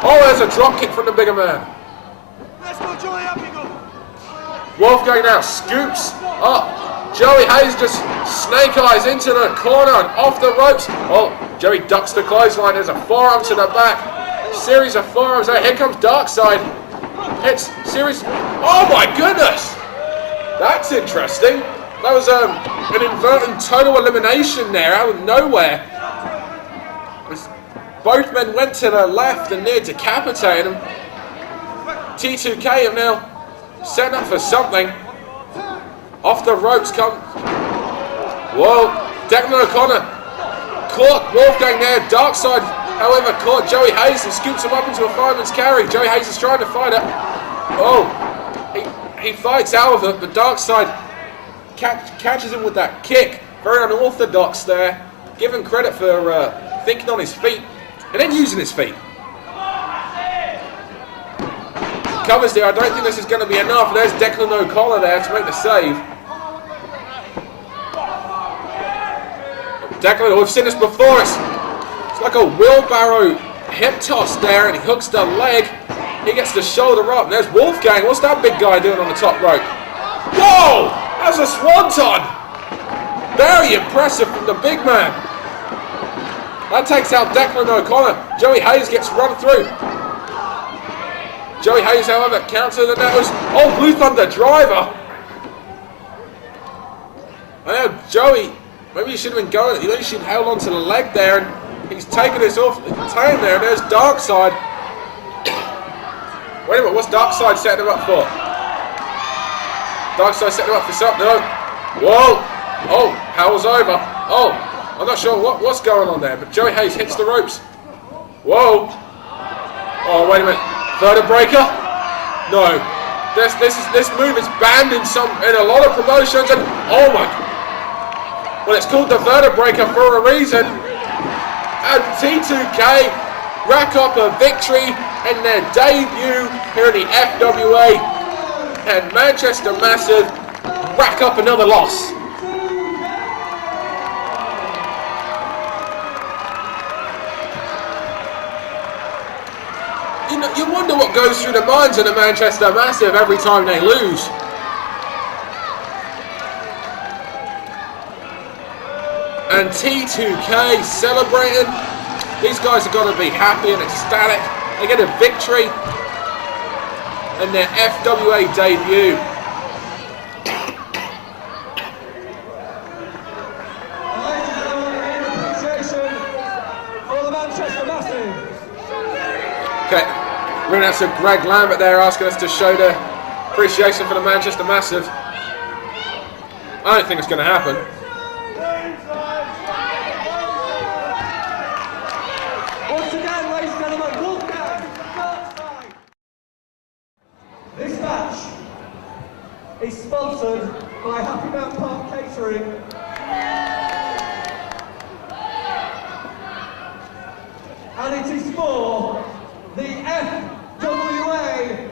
Oh, there's a drop kick from the bigger man. Let's go, Joey, up you go. Wolfgang now scoops up. Joey Hayes just snake eyes into the corner and off the ropes. Oh, Joey ducks the clothesline. There's a forearm to the back. Series of forearms there. Here comes Darkside. Hits series. Oh my goodness! That's interesting. That was an inverted total elimination there out of nowhere. Both men went to the left and near decapitating him. T2K have now set up for something. Off the ropes come. Whoa, Declan O'Connor caught Wolfgang there. Darkside, however, caught Joey Hayes and scoops him up into a fireman's carry. Joey Hayes is trying to fight it. Oh, he fights out of it, but Darkside catches him with that kick. Very unorthodox there. Give him credit for thinking on his feet and then using his feet. Covers there. I don't think this is going to be enough. There's Declan O'Connor there to make the save. Declan, we've seen this before. It's like a wheelbarrow hip toss there, and he hooks the leg. He gets the shoulder up. And there's Wolfgang. What's that big guy doing on the top rope? Whoa! That's a swanton. Very impressive from the big man. That takes out Declan O'Connor. Joey Hayes gets run through. Joey Hayes, however, counter the nose. Oh, Blue Thunder driver. Well, Joey, maybe he should have been going. He should have held onto the leg there, and he's taken this off the time there. And there's Darkside. Wait a minute, what's Darkside setting him up for? Darkside setting him up for something. No. Whoa. Oh, Howell's over. Oh, I'm not sure what's going on there, but Joey Hayes hits the ropes. Whoa. Oh, wait a minute. Vertebra breaker? No. This move is banned in a lot of promotions, and oh my. Well, it's called the vertebra breaker for a reason. And T2K rack up a victory in their debut here in the FWA, and Manchester Massive rack up another loss. You wonder what goes through the minds of the Manchester Massive every time they lose. And T2K celebrating. These guys are going to be happy and ecstatic. They get a victory in their FWA debut. Okay, we're going to have some Greg Lambert there asking us to show the appreciation for the Manchester Massive. I don't think it's going to happen. Once again, ladies and gentlemen, Wolfgang Bubblegum. This match is sponsored by Happy Mount Park Catering. And it is for the FWA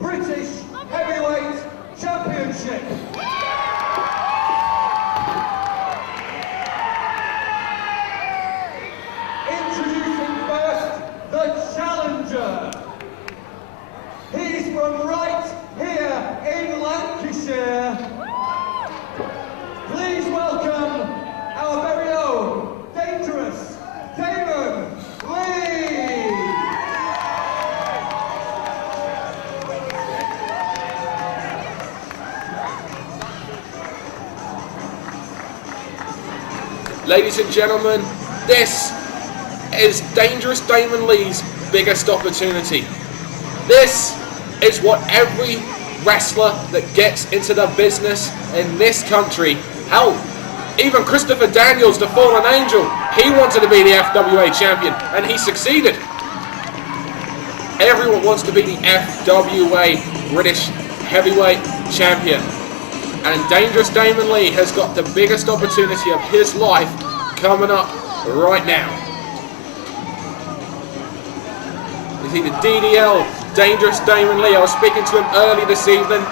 British Heavyweight Championship. Introducing first, the challenger. He's from right here in Lancashire. Please welcome our very own dangerous Damon, Leigh. Ladies and gentlemen, this is Dangerous Damon Leigh's biggest opportunity. This is what every wrestler that gets into the business in this country, hell, even Christopher Daniels, the fallen angel, he wanted to be the FWA champion, and he succeeded. Everyone wants to be the FWA British Heavyweight Champion. And Dangerous Damon Leigh has got the biggest opportunity of his life coming up right now. You see the DDL, Dangerous Damon Leigh. I was speaking to him early this evening.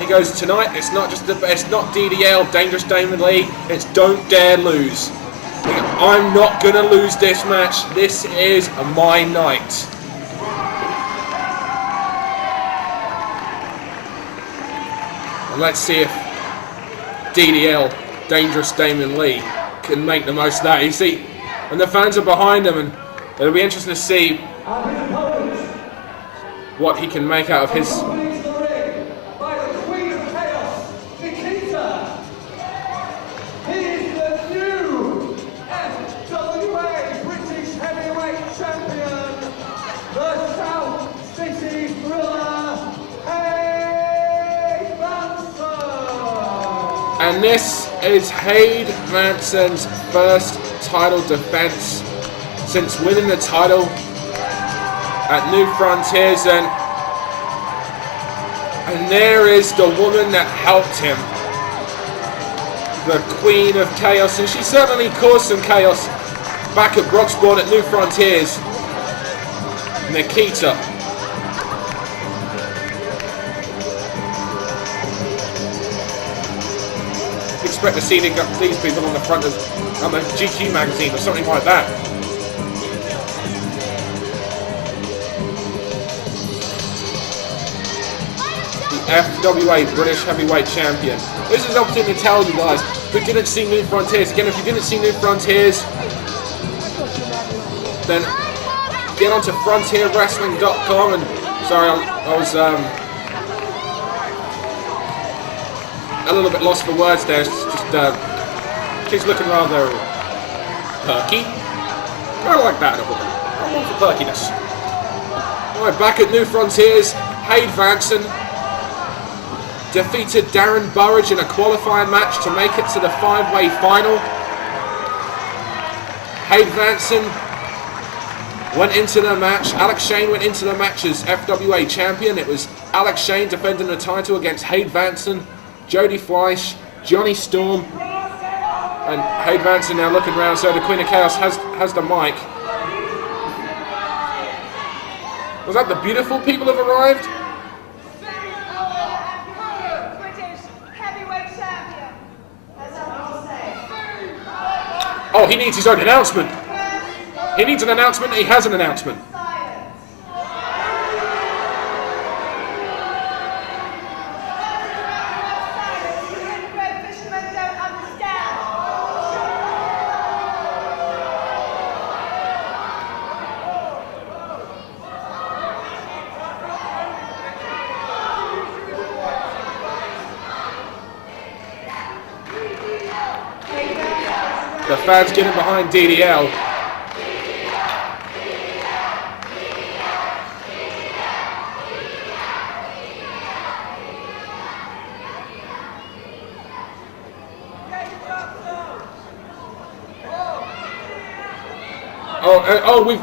He goes, tonight it's not DDL, Dangerous Damon Leigh, it's don't dare lose. I'm not gonna lose this match. This is my night. Let's see if DDL, Dangerous Damon Leigh, can make the most of that. You see, and the fans are behind him, and it'll be interesting to see what he can make out of his. He is the new FWA British Heavyweight Champion, the South City Thriller, Hade Vansen. And this is Hade Vansen's first title defense since winning the title at New Frontiers, and there is the woman that helped him, the Queen of Chaos, and she certainly caused some chaos back at Brookside at New Frontiers, Nikita. Expect to see these people on the front of a GQ magazine or something like that. The FWA British Heavyweight Champion. This is an opportunity to tell you guys who didn't see New Frontiers. Again, if you didn't see New Frontiers, then get onto frontierwrestling.com. And sorry, I was a little bit lost for words there. It's just she's looking rather perky. I like that a little bit. I want the perkiness. Alright, back at New Frontiers, Hade Vansen defeated Darren Burridge in a qualifying match to make it to the 5-way final. Hade Vansen went into the match. Alex Shane went into the match as FWA champion. It was Alex Shane defending the title against Hade Vansen, Jody Fleisch, Johnny Storm, and Hade Vansen now looking around. So the Queen of Chaos has the mic. Was that the beautiful people have arrived? Oh, he needs his own announcement. He needs an announcement. He has an announcement. The fans getting behind DDL.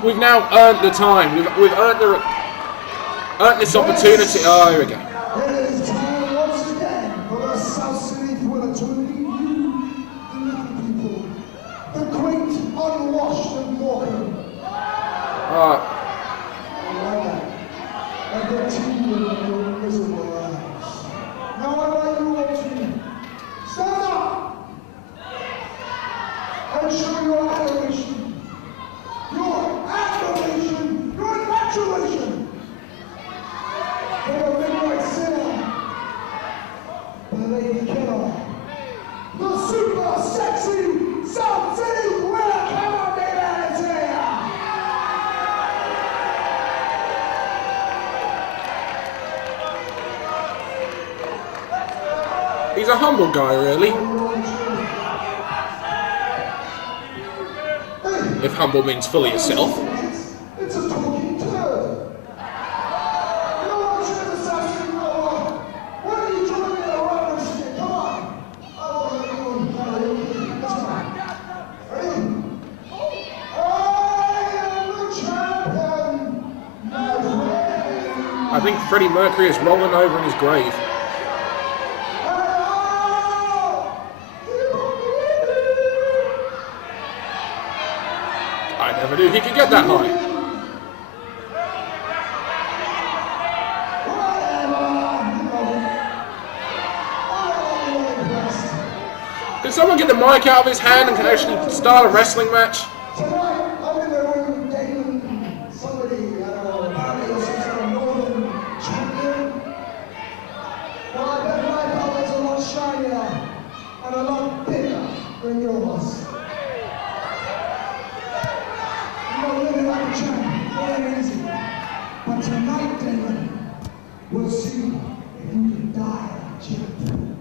We've now earned the time. We've earned this opportunity. Oh, here we go. It is time once again for the South City Thriller to lead you, the little people, the great unwashed and Morecambe. And the tedium of your miserable lives. Now I'd like you all to stand up and show your adoration, your infatuation for the midnight sinner, the lady killer, the super sexy South City Thriller. Come on, baby, let's hear ya. He's a humble guy, really. If humble means fully yourself. It's a talking turd. You know what, you're the South City Thriller. Why don't you join me in a rubber shit? Come on. I want to do it. Let's go. Ready? I am the champion, my friend. I think Freddie Mercury is rolling over in his grave. I never knew he could get that high. Can someone get the mic out of his hand and can actually start a wrestling match? Tonight, I'm in there with Damon, somebody, I don't know, apparently some sort of northern champion. Well, I bet my pal is World champion, ain't easy. But tonight, Damon, we'll see if you can die like a champion.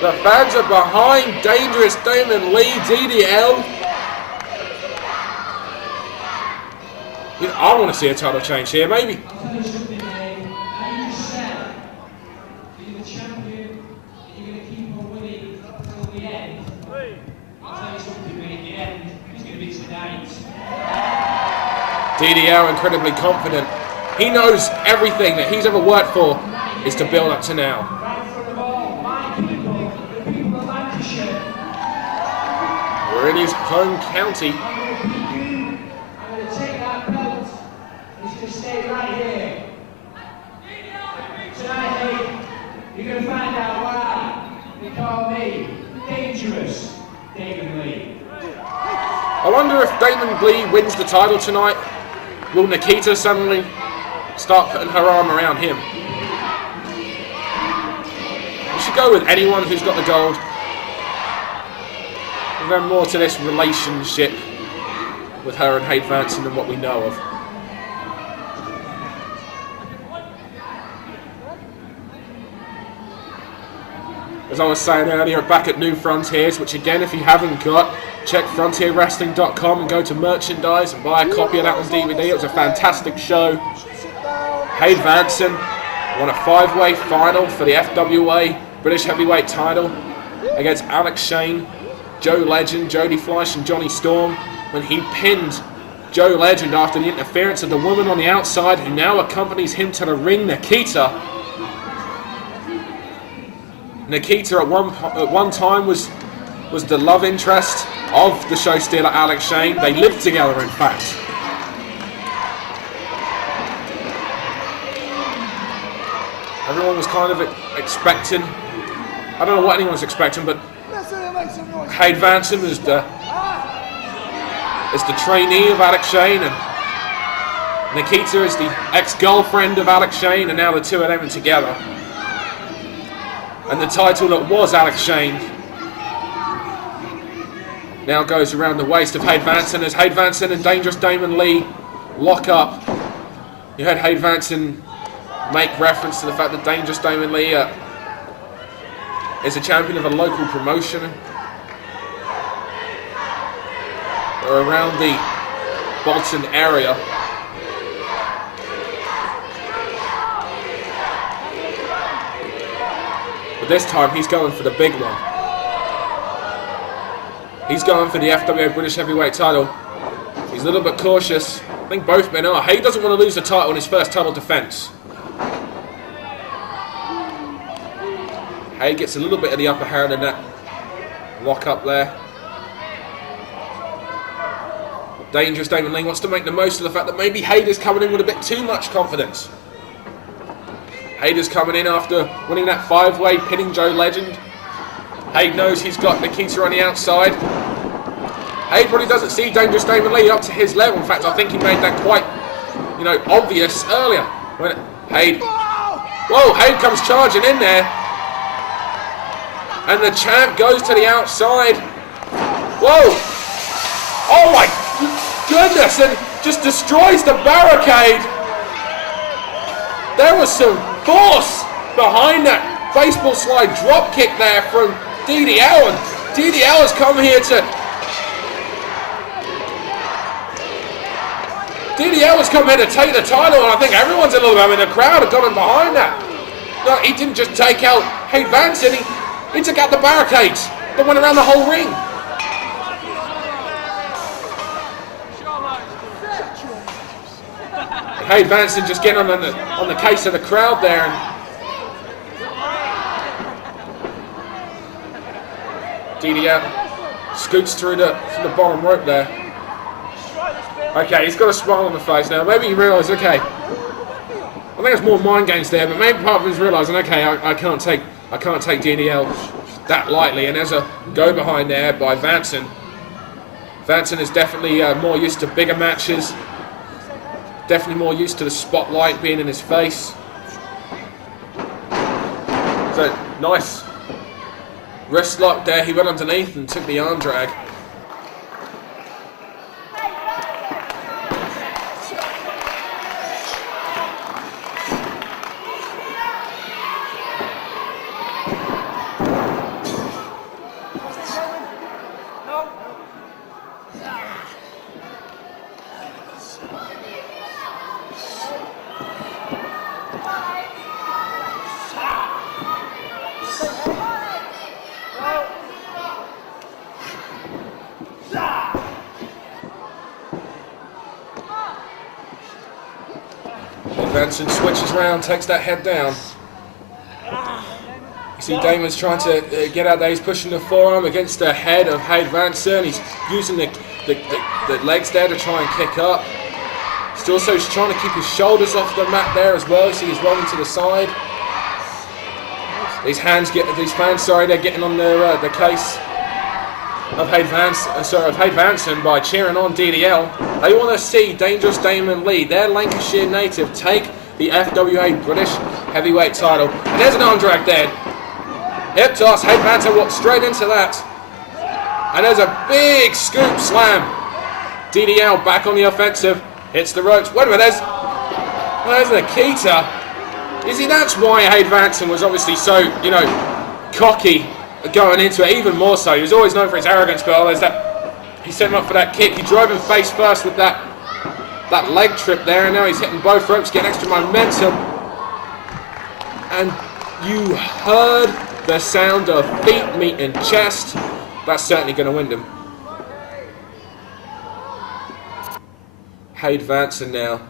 The fans are behind Dangerous Damon Leigh, DDL. You know, I want to see a title change here, maybe. I'll tell you something, Dave. Now you just said that you're the champion and you're going to keep on winning until the end. I'll tell you something, mate. The end is going to be tonight. DDL incredibly confident. He knows everything that he's ever worked for is to build up to now. Right in front of all my people, the people of Lancashire. We're in his home county. I'm going to take that belt. It's going to stay right here. Tonight, Hade, you're going to find out why they call me Dangerous Damon Leigh. I wonder if Damon Leigh wins the title tonight. Will Nikita suddenly start putting her arm around him? We should go with anyone who's got the gold. There's more to this relationship with her and Hade Vansen than what we know of. As I was saying earlier, back at New Frontiers, which again, if you haven't got, check frontierwrestling.com and go to merchandise and buy a copy of that on DVD. It was a fantastic show. Hade Vansen won a 5-way final for the FWA British Heavyweight Title against Alex Shane, Joe Legend, Jody Fleisch and Johnny Storm when he pinned Joe Legend after the interference of the woman on the outside who now accompanies him to the ring, Nikita. Nikita at one time was the love interest of the show stealer Alex Shane. They lived together, in fact. Everyone was kind of expecting, I don't know what anyone was expecting, but Hade Vansen is the trainee of Alex Shane, and Nikita is the ex-girlfriend of Alex Shane, and now the two of them are together. And the title that was Alex Shane now goes around the waist of Hade Vansen as Hade Vansen and Dangerous Damon Leigh lock up. You heard Hade Vansen make reference to the fact that Dangerous Damon Leigh is a champion of a local promotion or around the Belton area. But this time he's going for the big one. He's going for the FWA British Heavyweight Title. He's a little bit cautious. I think both men are. Hade doesn't want to lose the title in his first title defense. Hade gets a little bit of the upper hand in that lock up there. Dangerous Damon Leigh wants to make the most of the fact that maybe Hade is coming in with a bit too much confidence. Hade is coming in after winning that 5-way, pinning Joe Legend. Hade knows he's got Nikita on the outside. Hade probably doesn't see Dangerous Damon Leigh up to his level. In fact, I think he made that quite, obvious earlier. When Hade, whoa, Hade comes charging in there. And the champ goes to the outside. Whoa! Oh my goodness, and just destroys the barricade. There was some force behind that baseball slide drop kick there from DDL, and DDL has come here to take the title, and I think everyone's a little bit in the crowd have gotten behind that. No, he didn't just take out Hade Vansen, he took out the barricades that went around the whole ring. Hade Vansen just getting on the case of the crowd there. And DDL scoots through the bottom rope there. Okay, he's got a smile on the face now. Maybe he realised, okay, I think there's more mind games there, but maybe part of him is realising, okay, I can't take DDL that lightly. And there's a go behind there by Vansen. Vansen is definitely more used to bigger matches. Definitely more used to the spotlight being in his face. So nice Wrist lock there, he went underneath and took the arm drag. Vansen switches around, takes that head down. You see Damon's trying to get out there. He's pushing the forearm against the head of Hade Vansen. He's using the legs there to try and kick up. He's also trying to keep his shoulders off the mat there as well. You see he's rolling to the side. These fans, they're getting on the case of Hade Vansen by cheering on DDL. They want to see Dangerous Damon Leigh, their Lancashire native, take the FWA British Heavyweight title. And there's an arm drag there. Hip toss, Hade Vansen walks straight into that. And there's a big scoop slam. DDL back on the offensive, hits the ropes. Wait a minute, there's Nikita. You see, that's why Hade Vansen was obviously so, cocky going into it, even more so. He was always known for his arrogance, but there's that. He set him up for that kick. He drove him face first with that leg trip there, and now he's hitting both ropes, getting extra momentum. And you heard the sound of feet meeting chest. That's certainly going to win them. Hade Vansen now.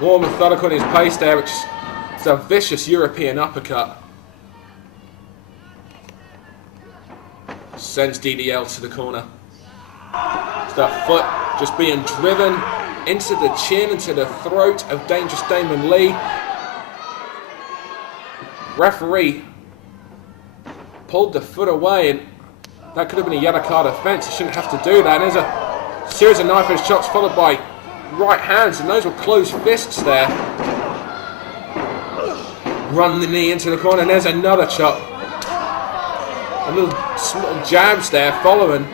More methodical in his pace there, which is a vicious European uppercut. Sends DDL to the corner. It's that foot just being driven into the chin, into the throat of Dangerous Damon Leigh. Referee pulled the foot away, and that could have been a yellow card offence. He shouldn't have to do that. And there's a series of knife edge chops followed by right hands, and those were closed fists there. Run the knee into the corner, and there's another chop. A little small jabs there following.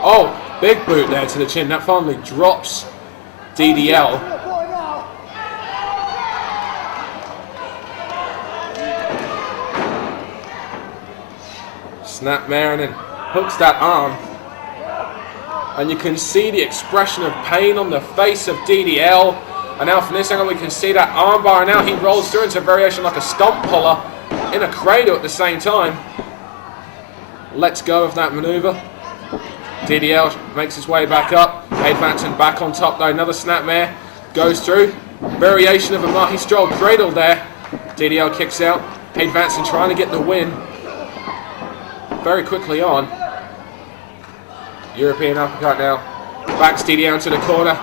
Oh, big boot there to the chin. That finally drops DDL. Snapmare and then hooks that arm. And you can see the expression of pain on the face of DDL. And now from this angle we can see that armbar. And now he rolls through into a variation like a stomp puller in a cradle at the same time. Lets go of that maneuver. DDL makes his way back up. Hade Vansen back on top though. Another snapmare goes through. Variation of a Mahi Stroll cradle there. DDL kicks out. Hade Vansen trying to get the win. Very quickly on. European uppercut now. Backs DDL into the corner.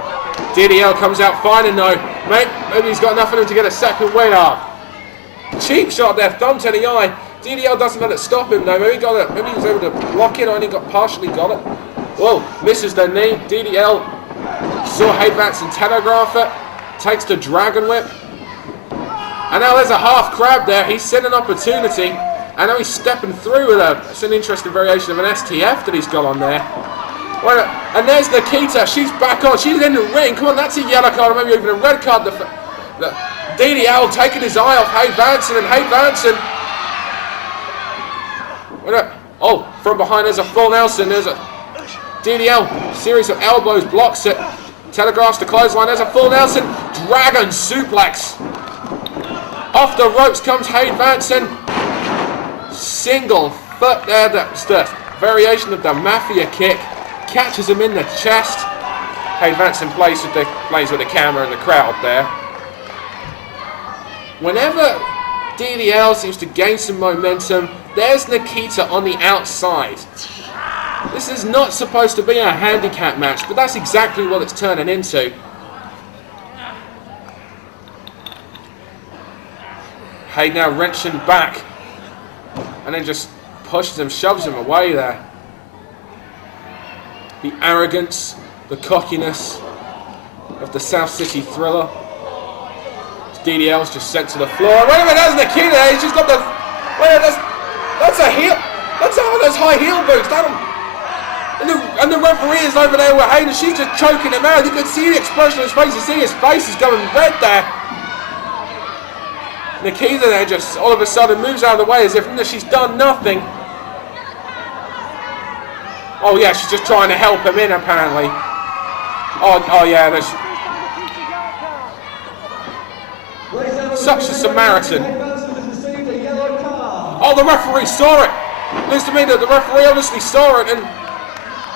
DDL comes out fighting though. Maybe he's got enough in him to get a second win up. Cheap shot there, thumb to the eye. DDL doesn't let it stop him though. Maybe he was able to block it, or only partially got it. Whoa, misses the knee. DDL saw Hade Vansen telegraph it. Takes the dragon whip. And now there's a half crab there. He's seen an opportunity. And now he's stepping through with it's an interesting variation of an STF that he's got on there. And there's Nikita. She's back on. She's in the ring. Come on, that's a yellow card, or maybe even a red card. DDL taking his eye off Hade Vansen, and Hade Vansen. Oh, from behind there's a full Nelson. There's a DDL series of elbows, blocks it, telegraphs the clothesline. There's a full Nelson, dragon suplex. Off the ropes comes Hade Vansen. Single foot there. That's the variation of the Mafia kick. Catches him in the chest. Hade Vansen plays with the camera and the crowd there. Whenever DDL seems to gain some momentum, there's Nikita on the outside. This is not supposed to be a handicap match, but that's exactly what it's turning into. Hade now wrenching back, and then just pushes him, shoves him away there. The arrogance, the cockiness of the South City Thriller. DDL's just sent to the floor. Wait a minute, there's Nikita. He's just got the Well, that's a heel. That's one of those high heel boots. And the referee is over there with Hade, and she's just choking him out. You can see the expression on his face. You see his face is going red there. Nikita there just all of a sudden moves out of the way as if she's done nothing. Oh yeah, she's just trying to help him in apparently. Oh yeah, there's such a Samaritan. Oh, the referee saw it. Looks to me that the referee obviously saw it, and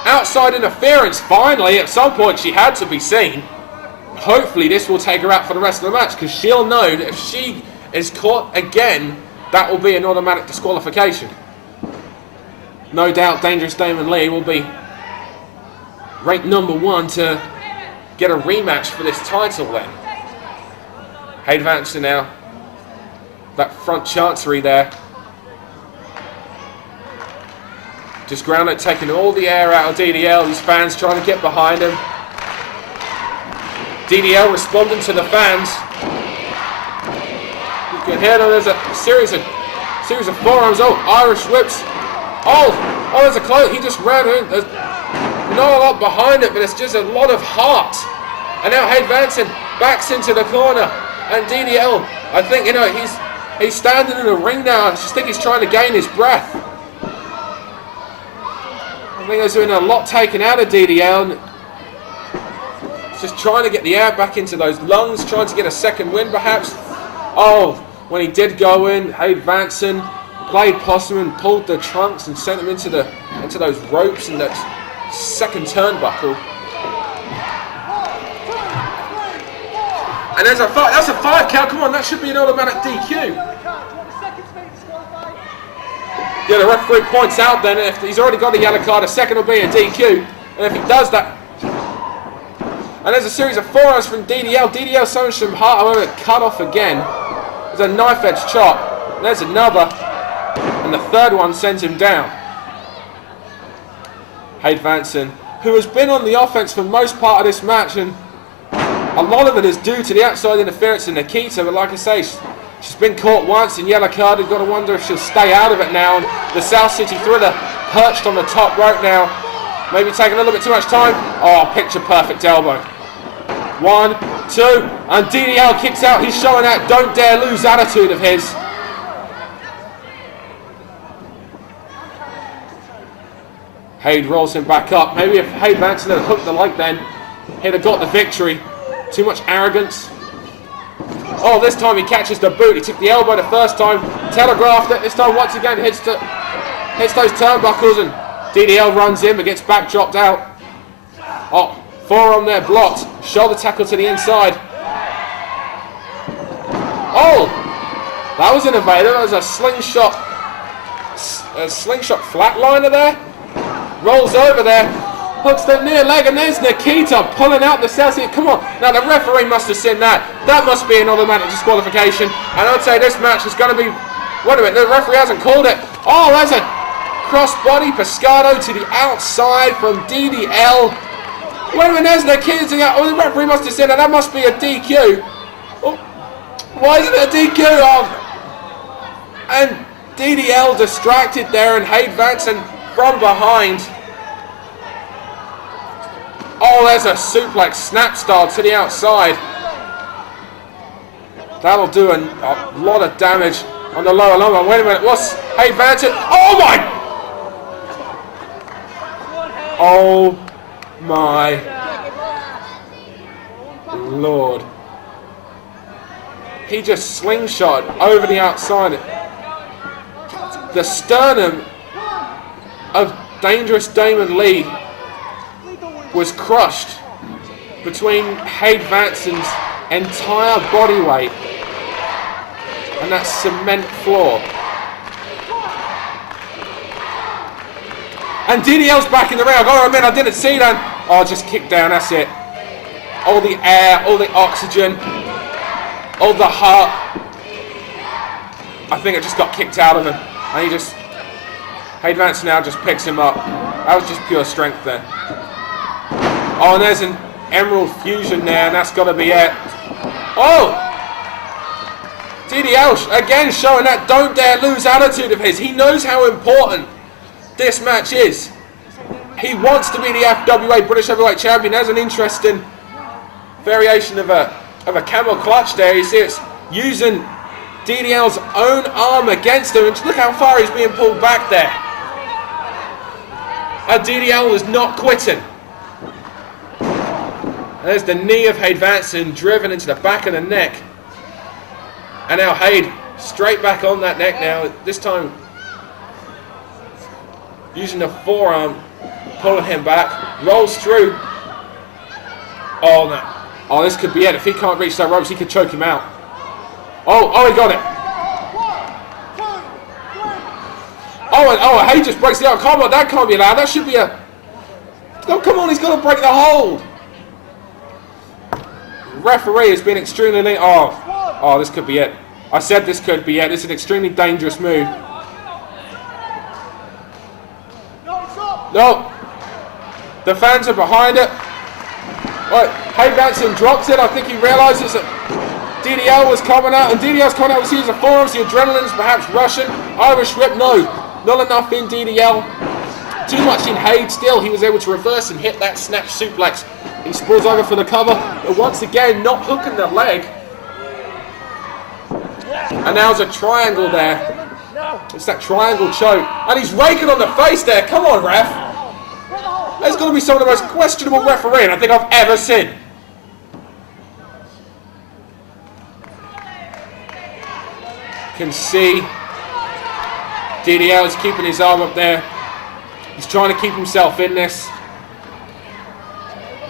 outside interference, finally, at some point she had to be seen. Hopefully this will take her out for the rest of the match, because she'll know that if she is caught again, that will be an automatic disqualification. No doubt Dangerous Damon Leigh will be ranked #1 to get a rematch for this title then. Hade Vansen now. That front chancery there. Just ground it, taking all the air out of DDL. These fans trying to get behind him. DDL responding to the fans. You can hear them. There's a series of forearms. Oh, Irish whips. Oh, there's a close. He just ran in. There's not a lot behind it, but it's just a lot of heart. And now Hade Vansen backs into the corner, and DDL. I think he's standing in the ring now. I just think he's trying to gain his breath. I think there's been a lot taken out of DDL. And just trying to get the air back into those lungs, trying to get a second win perhaps. Oh, when he did go in, Hade Vansen played possum and pulled the trunks and sent him into those ropes and that second turnbuckle. And that's a 5 count. Come on, that should be an automatic DQ. Yeah, the referee points out then if he's already got a yellow card, a second will be a DQ. And if he does that, and there's a series of forearms from DDL. DDL showing some heart, however, cut off again. There's a knife edge chop. And there's another. And the third one sends him down. Hade Vansen, who has been on the offense for most part of this match, and a lot of it is due to the outside interference in Nikita, but like I say, she's been caught once and yellow carded. Got to wonder if she'll stay out of it now. And the South City Thriller perched on the top rope now. Maybe taking a little bit too much time. Oh, picture perfect elbow. 1, 2, and DDL kicks out. He's showing that don't dare lose attitude of his. Hade rolls him back up. Maybe if Hade Vansen had hooked the leg then, he'd have got the victory. Too much arrogance. Oh, this time he catches the boot. He took the elbow the first time, telegraphed it. This time once again hits those turnbuckles, and DDL runs in but gets back dropped out. Oh, forearm there blocked. Shoulder tackle to the inside. Oh, that was innovative. That was a slingshot flatliner there. Rolls over there. Hooks the near leg, and there's Nikita pulling out the South City. Come on. Now the referee must have seen that. That must be an automatic disqualification. And I'd say this match is going to be... Wait a minute, the referee hasn't called it. Oh, there's a crossbody Pescado to the outside from DDL. Wait a minute, there's Nikita. Oh, the referee must have said that. That must be a DQ. Oh, why isn't it a DQ? Oh. And DDL distracted there, and Hade Vansen from behind. Oh, there's a suplex snap style to the outside. That'll do a lot of damage on the lower lumbar. Wait a minute, what's Hade Vansen? Oh my Lord. He just slingshot over the outside. The sternum of Dangerous Damon Leigh was crushed between Hade Vansen's entire body weight and that cement floor. And DDL's back in the ring. I gotta admit, I didn't see that. Oh, just kicked down, that's it. All the air, all the oxygen, all the heart. I think it just got kicked out of him. And Hade Vansen now just picks him up. That was just pure strength there. Oh, and there's an Emerald Fusion there, and that's got to be it. Oh! DDL again showing that don't dare lose attitude of his. He knows how important this match is. He wants to be the FWA British Heavyweight Champion. There's an interesting variation of a camel clutch there. You see it's using DDL's own arm against him. And look how far he's being pulled back there. And DDL was not quitting. There's the knee of Hade Vansen driven into the back of the neck. And now Hade straight back on that neck now. This time using the forearm, pulling him back, rolls through. Oh no. Oh, this could be it. If he can't reach that ropes, he could choke him out. Oh, he got it. Oh, Hade just breaks the arm. Come on, that can't be allowed. That should be a... No, come on, he's got to break the hold. Referee has been extremely late. Oh, this could be it. I said this could be it. This is an extremely dangerous move. No. The fans are behind it. Right, Hade Vansen drops it. I think he realises that DDL was coming out, and DDL's coming out with series of forearms. The adrenaline's perhaps rushing. Irish whip, no. Not enough in DDL. Too much in Hade. Still, he was able to reverse and hit that snatch suplex. He sprawls over for the cover, but once again, not hooking the leg. And now there's a triangle there. It's that triangle choke. And he's raking on the face there. Come on, ref. There's got to be some of the most questionable refereeing I think I've ever seen. Can see DDL is keeping his arm up there. He's trying to keep himself in this.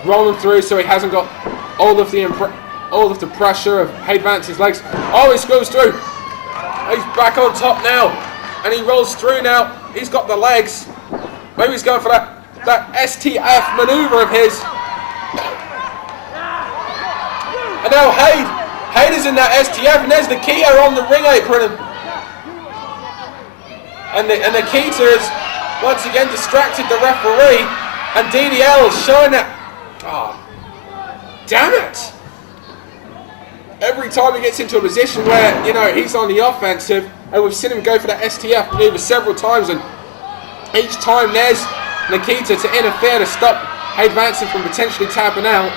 Rolling through so he hasn't got all of the pressure of Hade Vansen's legs. Oh, he screws through. He's back on top now. And he rolls through now. He's got the legs. Maybe he's going for that STF maneuver of his. And now Hade is in that STF, and there's the Kia on the ring apron. And the Kita has once again distracted the referee. And DDL is showing that. Oh, damn it! Every time he gets into a position where, you know, he's on the offensive, and we've seen him go for that STF maneuver several times, and each time there's Nikita to interfere to stop Hade Vansen from potentially tapping out,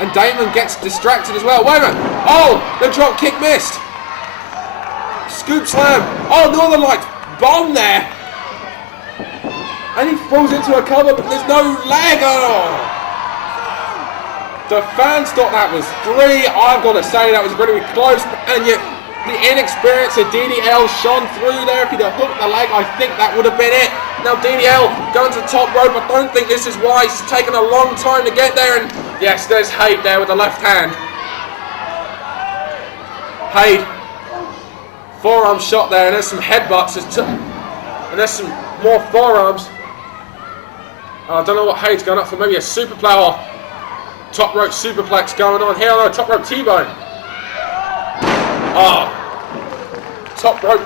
and Damon gets distracted as well. Wait a minute! Oh, the drop kick missed. Scoop slam. Oh, Northern Lights bomb there, and he falls into a cover, but there's no leg. Oh. The fans thought that was 3. I've got to say that was really close, and yet the inexperience of DDL shone through there. If he'd have hooked the leg, I think that would have been it. Now DDL going to the top rope. I don't think this is wise. It's taken a long time to get there, and yes, there's Hade there with the left hand. Hade, forearm shot there, and there's some headbutts, and there's some more forearms. I don't know what Hade's going up for. Maybe a superplex or top rope superplex going on here. No, top rope T-bone. Top rope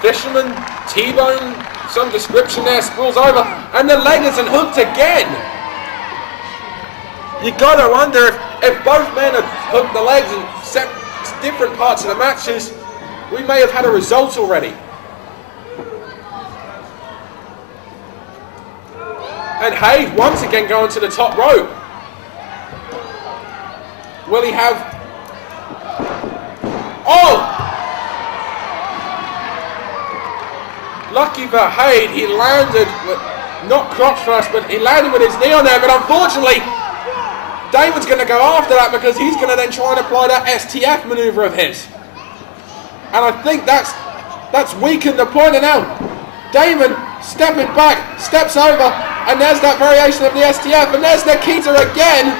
fisherman T-bone, some description there. Sprawls over, and the leg isn't hooked again. You gotta wonder if both men had hooked the legs in different parts of the matches, we may have had a result already. And Hade once again going to the top rope. Will he have... Oh! Lucky for Hade, he landed with, not crotch first, but he landed with his knee on there, but unfortunately, Damon's going to go after that because he's going to then try and apply that STF maneuver of his. And I think that's weakened the point, and now Damon stepping back, steps over, and there's that variation of the STF, and there's Nikita again.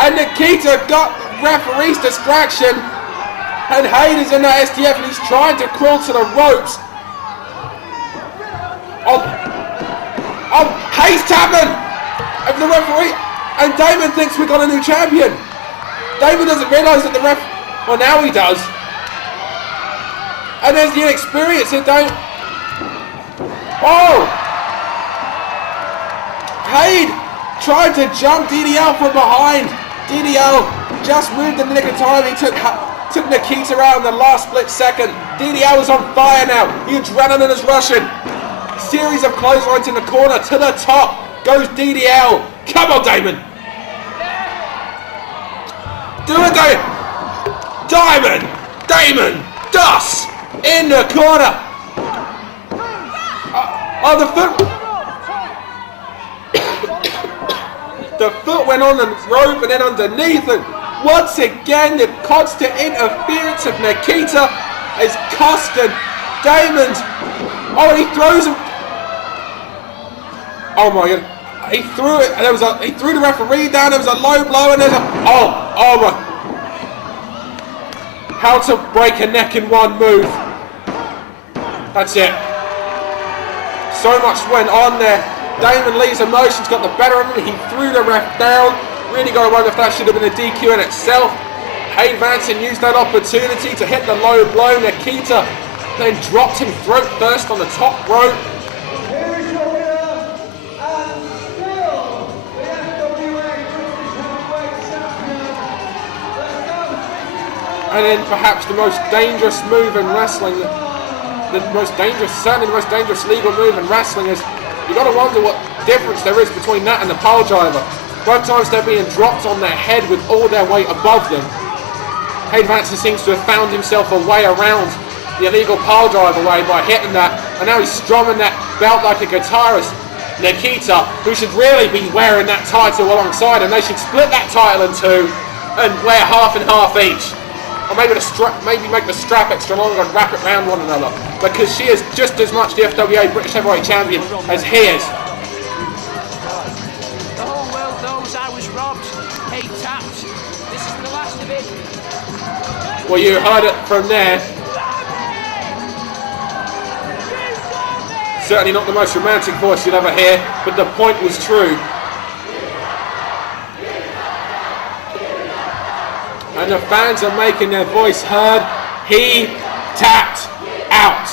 And Nikita got referee's distraction, and Hade is in that STF, and he's trying to crawl to the ropes. Hade's tapping of the referee, and Damon thinks we got a new champion. Damon doesn't realise that the ref... Well, now he does. And there's the inexperience in Damon. Oh! Hade tried to jump DDL from behind. DDL just moved in the nick of time. He took took Nikita out in the last split second. DDL is on fire now. The adrenaline is rushing. Series of clotheslines in the corner. To the top goes DDL. Come on, Damon. Do it, Damon. Damon. Does. In the corner. Oh, the foot. The foot went on the rope and then underneath, and once again the constant interference of Nikita is costing Damon. Oh, he throws him. Oh my god. He threw it, and he threw the referee down. There was a low blow, and there's a oh my. How to break a neck in one move. That's it. So much went on there. Damon Lee's emotions got the better of him. He threw the ref down. Really got to wonder if that should have been a DQ in itself. Hade Vansen used that opportunity to hit the low blow. Nikita then dropped him throat first on the top rope. Here is your winner, and still the FWA British Heavyweight Champion. And then perhaps the most dangerous move in wrestling, certainly the most dangerous legal move in wrestling is, you got to wonder what difference there is between that and the pile driver. Both times they're being dropped on their head with all their weight above them. Hade Vansen seems to have found himself a way around the illegal pile driver way by hitting that, and now he's strumming that belt like a guitarist. Nikita, who should really be wearing that title alongside him, they should split that title in two and wear half and half each. Or maybe make the strap extra longer and wrap it around one another, because she is just as much the FWA British Heavyweight Champion as he is. The whole world knows I was robbed. Hey, tapped. This is the last of it. Well, you heard it from there. Certainly not the most romantic voice you'll ever hear, but the point was true. And the fans are making their voice heard. He tapped out.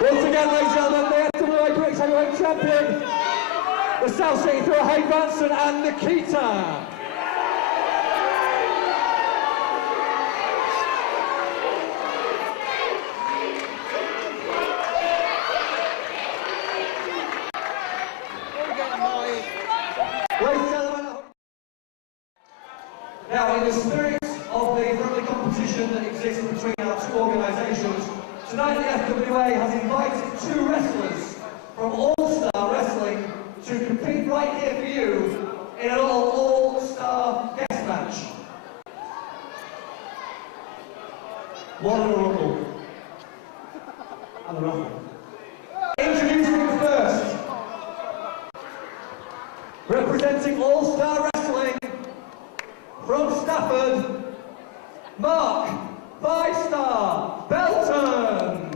Once again, ladies and gentlemen, the FWA British Heavyweight Champion, the South City thrower Hade Vansen and Nikita. Ladies and gentlemen, now in the spirit of the friendly competition that exists between our two organisations, tonight the FWA has invited two wrestlers from All-Star Wrestling to compete right here for you in an all-star guest match. One in a rumble. And the raffle. Introducing first, representing All-Star Wrestling from Stafford, Mark 5-Star Belton.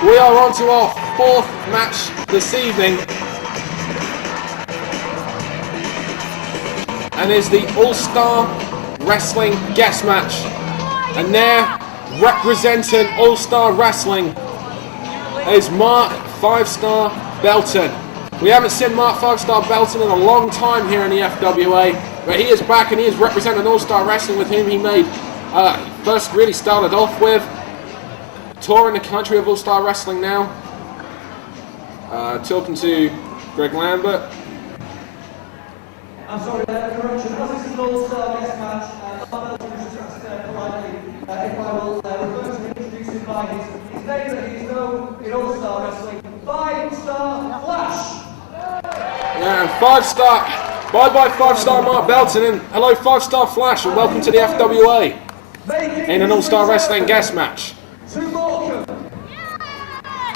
We are on to our fourth match this evening, and is the All-Star Wrestling guest match. And there, representing All-Star Wrestling, is Mark 5-Star Belton. We haven't seen Mark 5-Star Belton in a long time here in the FWA, but he is back and he is representing All-Star Wrestling, with whom he made first really started off with touring the country of All-Star Wrestling now. Talking to Greg Lambert. I'm sorry, correction. As this is an all-star guest match, Belton was just asked politely if I will refer to him, introduce him by his name that he's known in all-star wrestling, 5-Star Flash. Yeah, and 5-Star, bye-bye 5-Star Mark Belton, and hello 5-Star Flash, and welcome to the FWA in an All-Star Wrestling guest match. To Morecambe,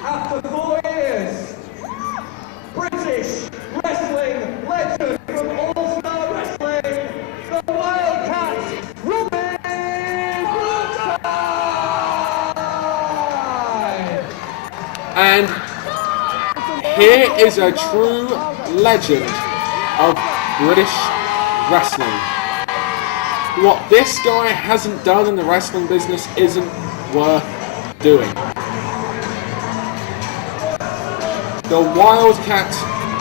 after 4 years, British wrestling legend from All-Star Wrestling. And here is a true legend of British wrestling. What this guy hasn't done in the wrestling business isn't worth doing. The Wildcat,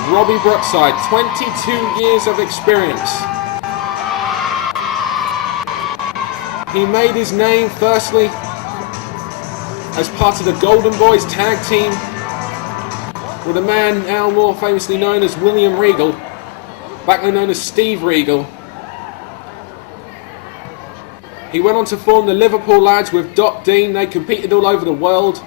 Robbie Brookside, 22 years of experience. He made his name firstly as part of the Golden Boys tag team with a man now more famously known as William Regal, back then known as Steve Regal. He went on to form the Liverpool Lads with Doc Dean. They competed all over the world.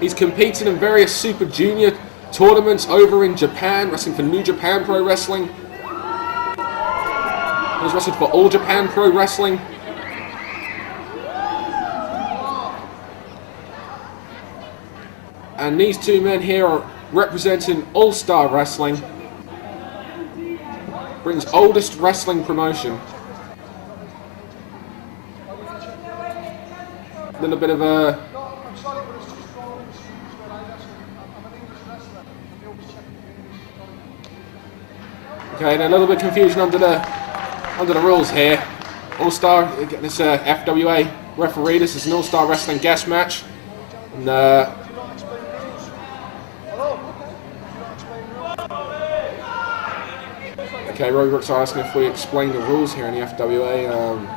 He's competed in various Super Junior tournaments over in Japan, wrestling for New Japan Pro Wrestling. He's wrestled for All Japan Pro Wrestling. And these two men here are representing All-Star Wrestling, Britain's oldest wrestling promotion. A little bit of a... Okay, and a little bit of confusion under the rules here. All-Star, this FWA referee, this is an All-Star Wrestling guest match. And, okay, Robbie Brookside asking if we explain the rules here in the FWA.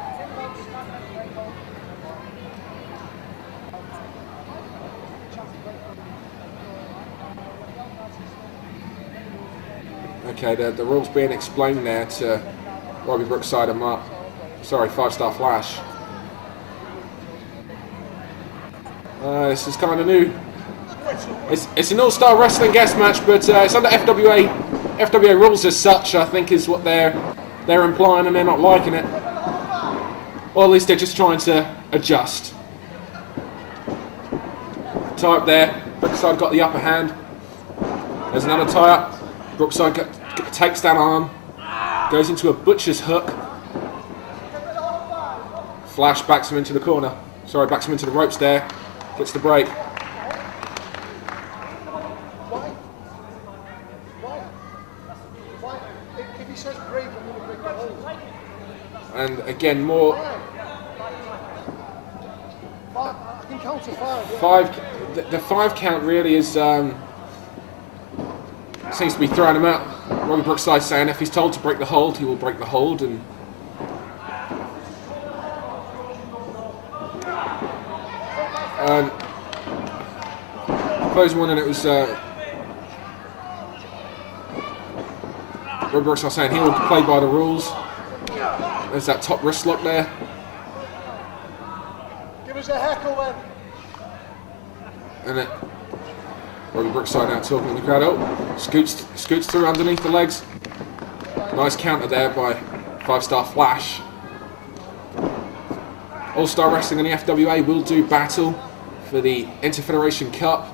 Okay, the rules being explained there to Robbie Brookside and Mark. Sorry, 5-Star Flash. This is kind of new. It's an All-Star Wrestling guest match, but it's under FWA rules as such, I think, is what they're implying, and they're not liking it. Or at least they're just trying to adjust. Tie up there. Brookside got the upper hand. There's another tie up. Brookside takes that arm, goes into a butcher's hook. Flash backs him into the corner. Sorry, backs him into the ropes there. Gets the break. If he says break, I'm going to break the hold. And again, more... I can count to 5. Yeah. 5. The 5 count really is... seems to be throwing him out. Robbie Brookside saying if he's told to break the hold, he will break the hold. And those one, and it was Robbie Brookside saying he will play by the rules. There's that top wrist lock there. Give us a heckle then. And it. Robbie Brookside now talking to the crowd. Oh, scoots through underneath the legs. Nice counter there by 5-Star Flash. All-Star Wrestling in the FWA will do battle for the Inter-Federation Cup,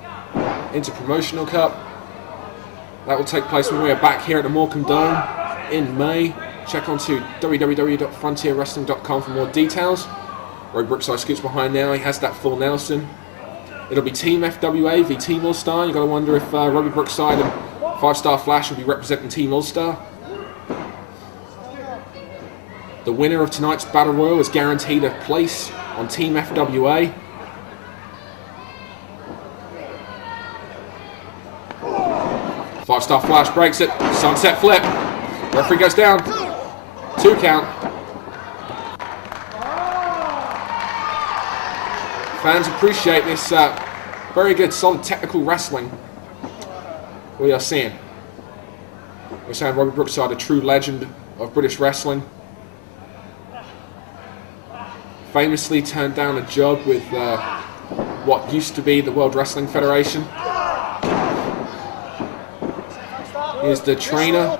Inter-Promotional Cup. That will take place when we are back here at the Morecambe Dome in May. Check onto www.frontierwrestling.com for more details. Robbie Brookside scoots behind now. He has that full Nelson. It'll be Team FWA v Team All-Star. You've got to wonder if Robbie Brookside and 5-Star Flash will be representing Team All-Star. The winner of tonight's Battle Royal is guaranteed a place on Team FWA. Five-Star Flash breaks it. Sunset flip. Referee goes down. 2 count. Fans appreciate this very good, solid technical wrestling we are seeing. We're saying Robbie Brookside, a true legend of British wrestling. Famously turned down a job with what used to be the World Wrestling Federation. He is the trainer.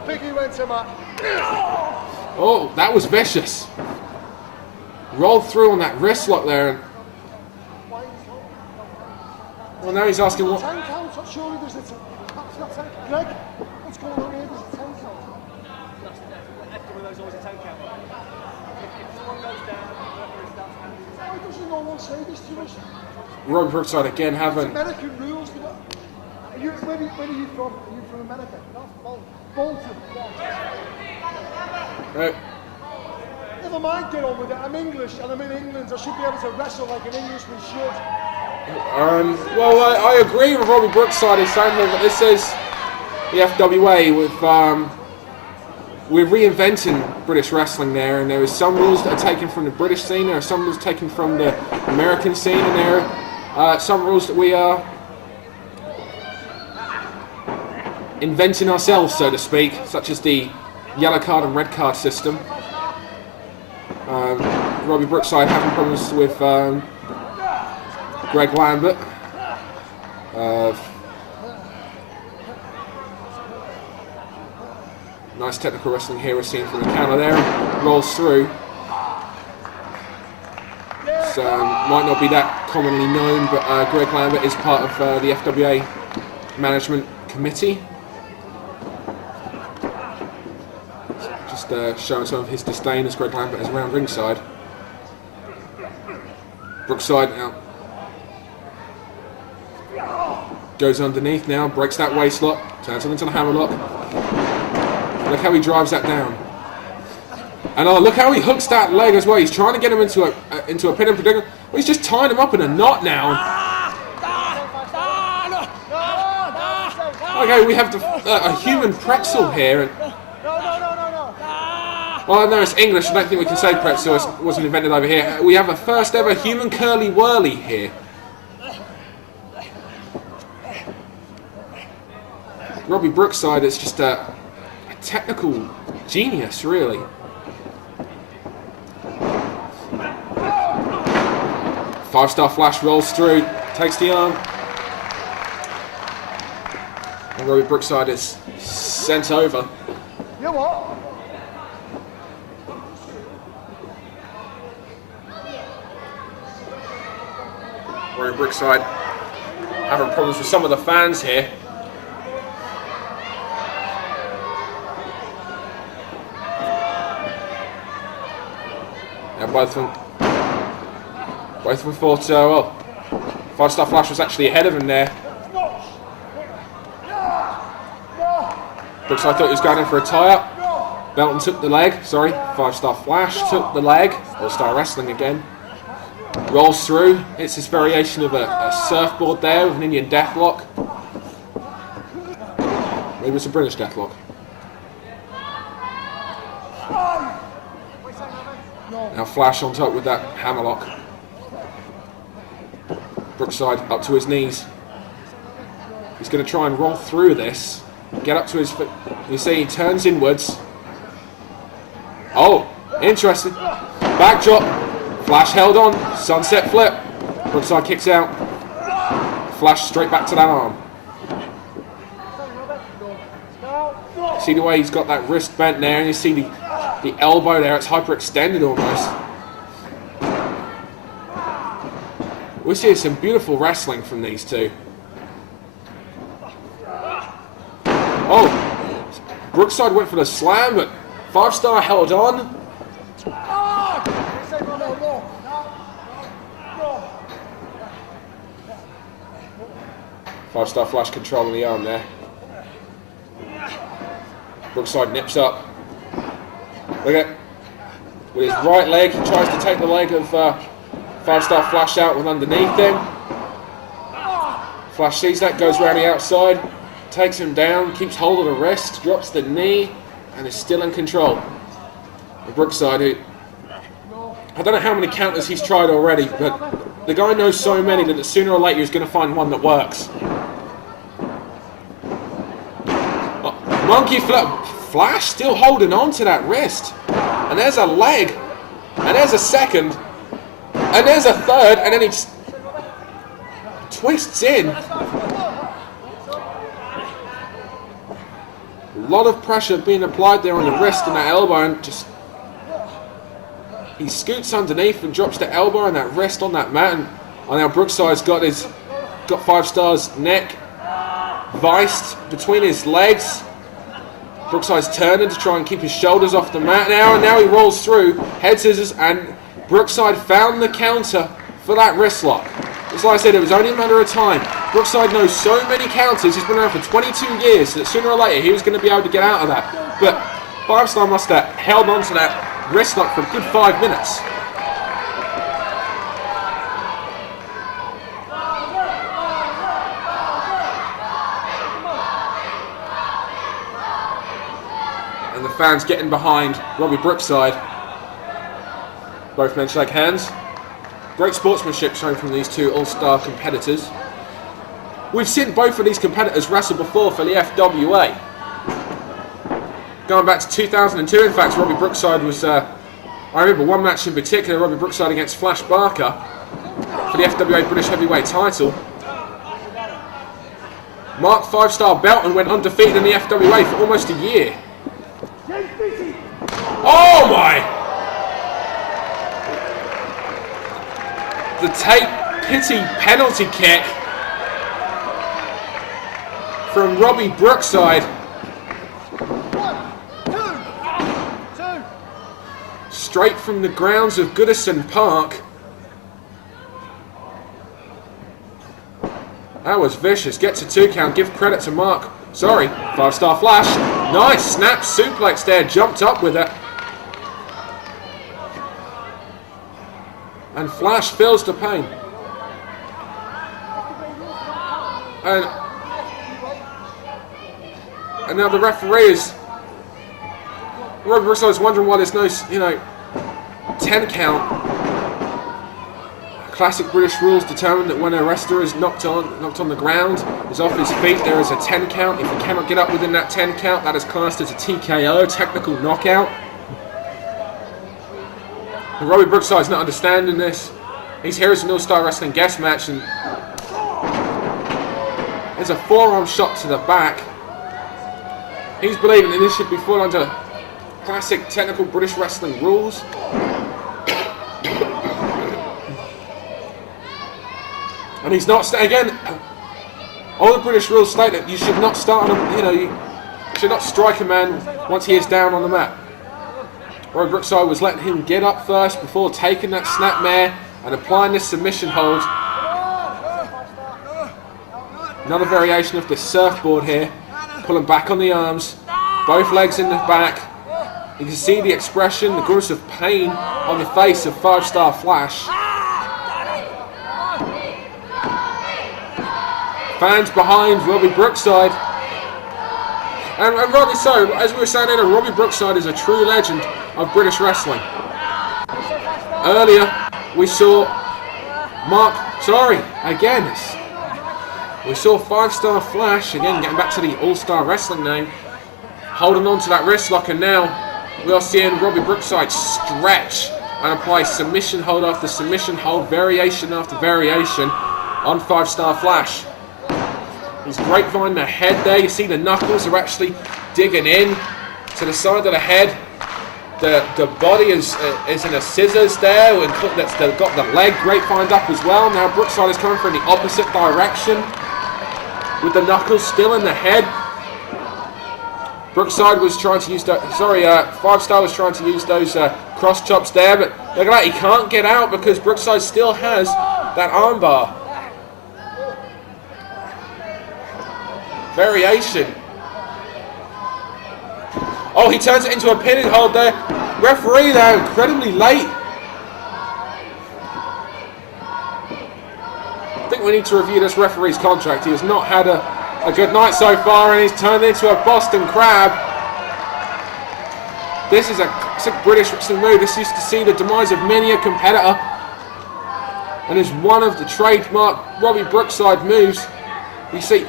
Oh, that was vicious. Rolled through on that wrist lock there. Well, now he's asking what... 10 counts, surely there's a 10 Greg, what's going on here? There's a 10 count. After those always a 10 count. If someone goes down, why doesn't no one say this to us? Robbie Brookside again having... American rules. Where are you from? Are you from America? No, Bolton. Right. Never mind, get on with it. I'm English and I'm in England. I should be able to wrestle like an Englishman should. Well, I agree with Robbie Brookside. He's saying that this is the FWA with... We're reinventing British wrestling there, and there are some rules that are taken from the British scene, there are some rules taken from the American scene, and there are some rules that we are inventing ourselves, so to speak, such as the yellow card and red card system. Robbie Brookside having problems with Greg Lambert. Nice technical wrestling here we're seeing from the counter there. Rolls through. So might not be that commonly known, but Greg Lambert is part of the FWA management committee. Just showing some of his disdain as Greg Lambert is around ringside. Brookside now goes underneath now, breaks that waist lock, turns it into the hammerlock. Look how he drives that down. And oh, look how he hooks that leg as well. He's trying to get him into a pin and predicament. Well, he's just tying him up in a knot now. Okay, we have a human pretzel here. Well, no, it's English. I don't think we can say pretzel. It wasn't invented over here. We have a first ever human curly whirly here. Robbie Brookside is just a technical genius, really. Five-star flash rolls through, takes the arm. And Robbie Brookside is sent over. You know what? Robbie Brookside having problems with some of the fans here. Both of them thought, well, five-star flash was actually ahead of him there. Brookside thought he was going in for a tie-up. Belton took the leg, sorry, five-star flash, took the leg. All-star wrestling again. Rolls through, it's this variation of a surfboard there with an Indian deathlock. Maybe it's a British deathlock. Now Flash on top with that hammerlock. Brookside up to his knees. He's going to try and roll through this. Get up to his foot. You see he turns inwards. Oh, interesting. Backdrop. Flash held on. Sunset flip. Brookside kicks out. Flash straight back to that arm. See the way he's got that wrist bent there, and you see the elbow there, it's hyperextended almost. We see some beautiful wrestling from these two. Oh, Brookside went for the slam, but five-star held on. Five-star flash controlling the arm there. Brookside nips up. Look at, with his right leg, he tries to take the leg of five-star Flash out with underneath him. Flash sees that, goes around the outside, takes him down, keeps hold of the wrist, drops the knee, and is still in control. Brookside, who, I don't know how many counters he's tried already, but the guy knows so many that sooner or later he's going to find one that works. Oh, monkey flip. Flash still holding on to that wrist. And there's a leg. And there's a second. And there's a third. And then he just twists in. A lot of pressure being applied there on the wrist and that elbow. And just he scoots underneath and drops the elbow and that wrist on that mat. And now Brookside's got five-star's neck viced between his legs. Brookside's turning to try and keep his shoulders off the mat now, and now he rolls through, head scissors, and Brookside found the counter for that wrist lock. As like I said, it was only a matter of time. Brookside knows so many counters. He's been around for 22 years, so that sooner or later he was going to be able to get out of that. But Five Star must have held on to that wrist lock for a good 5 minutes. And the fans getting behind Robbie Brookside. Both men shake hands. Great sportsmanship shown from these two all-star competitors. We've seen both of these competitors wrestle before for the FWA. Going back to 2002, in fact, Robbie Brookside was, I remember one match in particular, Robbie Brookside against Flash Barker for the FWA British Heavyweight title. Mark 5-star Belton went undefeated in the FWA for almost a year. Oh my! The Tate Pity penalty kick from Robbie Brookside. Straight from the grounds of Goodison Park. That was vicious. Gets a 2 count. Give credit to Mark. Sorry, 5-star Flash. Nice snap suplex there. Jumped up with it. And Flash feels the pain. And now the referee is... Robbie Brookside is wondering why there's no, 10 count. Classic British rules determine that when a wrestler is knocked on the ground, is off his feet, there is a 10 count. If he cannot get up within that 10 count, that is classed as a TKO, technical knockout. And Robbie Brookside's not understanding this. He's here as an all-star wrestling guest match, and there's a forearm shot to the back. He's believing that this should be fall under classic technical British wrestling rules. And he's not, again, all the British rules state that you should not start on him, you should not strike a man once he is down on the mat. Robbie Brookside was letting him get up first before taking that snapmare and applying this submission hold. Another variation of this surfboard here, pulling back on the arms, both legs in the back. You can see the expression, the grimace of pain on the face of 5-star Flash. Fans behind Robbie Brookside. And rightly so, as we were saying earlier, Robbie Brookside is a true legend of British wrestling. Earlier, we saw we saw 5-star Flash, again getting back to the all-star wrestling name, holding on to that wrist lock, and now we are seeing Robbie Brookside stretch and apply submission hold after submission hold, variation after variation on 5-star Flash. He's grapevine the head there. You see the knuckles are actually digging in to the side of the head. The body is in a scissors there, and that's got the leg grapevined up as well. Now Brookside is coming from the opposite direction with the knuckles still in the head. Brookside was trying to use 5-star was trying to use those cross chops there, but look at that, he can't get out because Brookside still has that armbar. Variation. Oh, he turns it into a pinning hold there. Referee there, incredibly late. I think we need to review this referee's contract. He has not had a good night so far, and he's turned into a Boston Crab. This is a classic British wrestling move. This used to see the demise of many a competitor, and is one of the trademark Robbie Brookside moves. You see,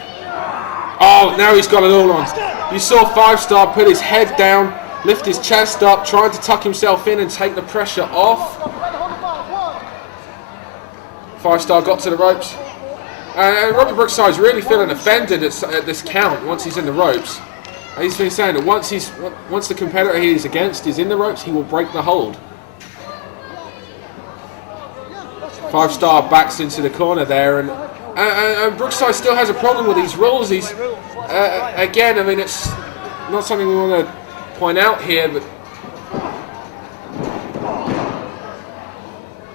oh, now he's got it all on. You saw 5-star put his head down, lift his chest up, trying to tuck himself in and take the pressure off. 5-star got to the ropes. And Robbie Brookside's really feeling offended at this count once he's in the ropes. And he's been saying that once the competitor he is against is in the ropes, he will break the hold. 5-star backs into the corner there, and Brookside still has a problem with these rules. He's again, I mean, it's not something we want to point out here, but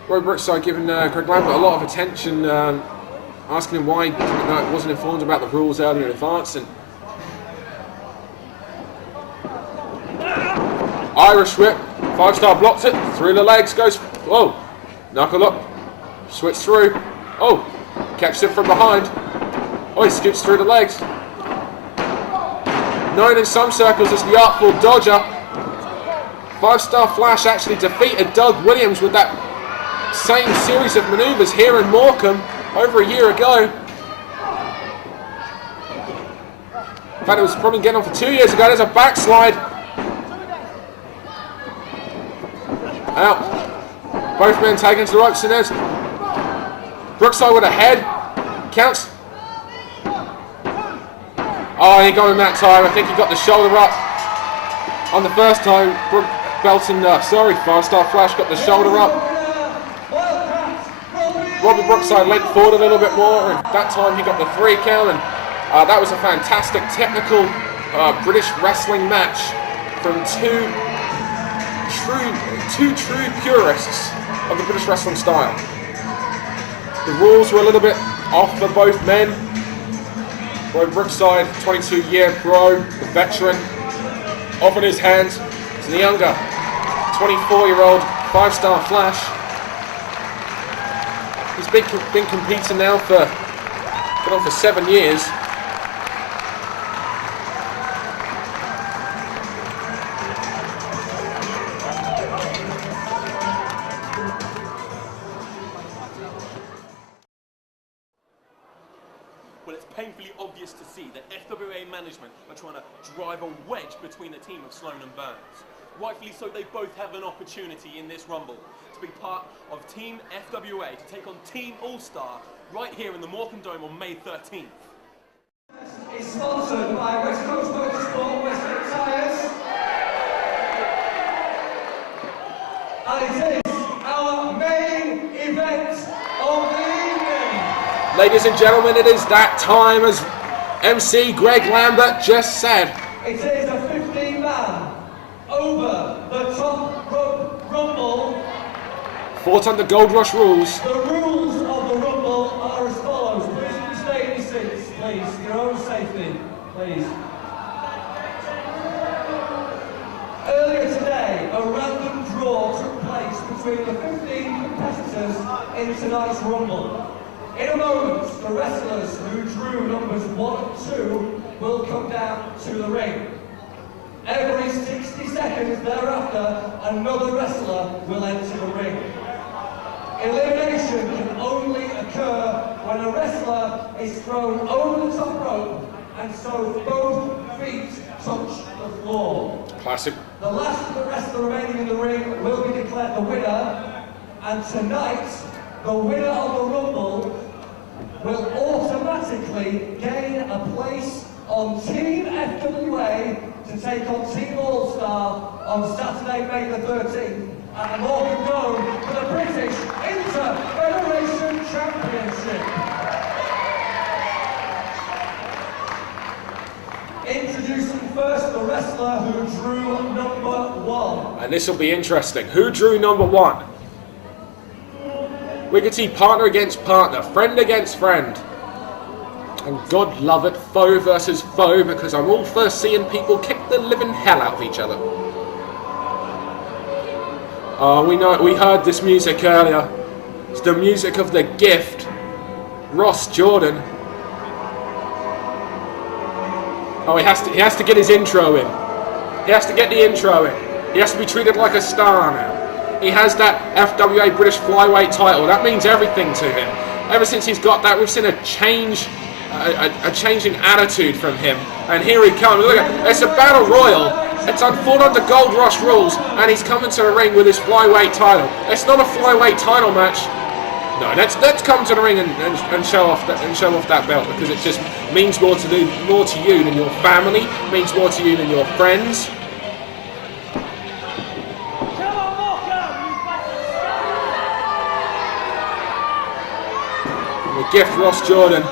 Robbie Brookside giving Greg Lambert a lot of attention, asking him why he wasn't informed about the rules earlier in advance. And Irish whip, 5-star blocks it, through the legs, goes, whoa, knuckle up, switch through, oh, catches it from behind, oh, he scoots through the legs. Known in some circles as the Artful Dodger, 5-star Flash actually defeated Doug Williams with that same series of manoeuvres here in Morecambe over a year ago. In fact, it was probably getting on for 2 years ago. There's a backslide. Out. Both men taken to the ropes, and there's Brookside with a head. Counts. Oh, he got him that time. I think he got the shoulder up. On the first time, Belton, 5-star Flash got the shoulder up. Robbie Brookside leant forward a little bit more, and that time he got the 3 count, and that was a fantastic technical British wrestling match from two true purists of the British wrestling style. The rules were a little bit off for both men. Robbie Brookside, 22-year pro, the veteran, offering his hand to the younger 24-year-old 5-star Flash. He's been competing now for 7 years. Well, it's painfully obvious to see that FWA management are trying to drive a wedge between the team of Sloan and Burns. Rightfully so, they both have an opportunity in this Rumble to be part of Team FWA to take on Team All-Star right here in the Morecambe Dome on May 13th. Is sponsored by West Coast Motorsport, Western Tyres. And it is our main event of the evening. Ladies and gentlemen, it is that time, as MC Greg Lambert just said. It is a 15-man over the top rope rumble. Fought under Gold Rush rules. The rules of the rumble are as follows. Please stay in your seats, please, for your own safety, please. Earlier today, a random draw took place between the 15 competitors in tonight's rumble. In a moment, the wrestlers who drew numbers 1 and 2 will come down to the ring. Every 60 seconds thereafter, another wrestler will enter the ring. Elimination can only occur when a wrestler is thrown over the top rope and so both feet touch the floor. Classic. The last wrestler remaining in the ring will be declared the winner, and tonight, the winner of the Rumble will automatically gain a place on Team FWA to take on Team All-Star on Saturday, May the 13th at the Morecambe Dome for the British Inter-Federation Championship. Introducing first the wrestler who drew number 1. And this will be interesting. Who drew number 1? We could see partner against partner, friend against friend. And God love it, foe versus foe, because I'm all for seeing people kick the living hell out of each other. We heard this music earlier. It's the music of the Gift, Ross Jordan. Oh, he has to get his intro in. He has to get the intro in. He has to be treated like a star now. He has that FWA British Flyweight title. That means everything to him. Ever since he's got that, we've seen a change in attitude from him. And here he comes. Look at, it's a battle royal. It's fought under Gold Rush rules, and he's coming to the ring with his flyweight title. It's not a flyweight title match. No, let's come to the ring and show off that belt, because it just means more to you than your family, means more to you than your friends. The Gift, Ross Jordan,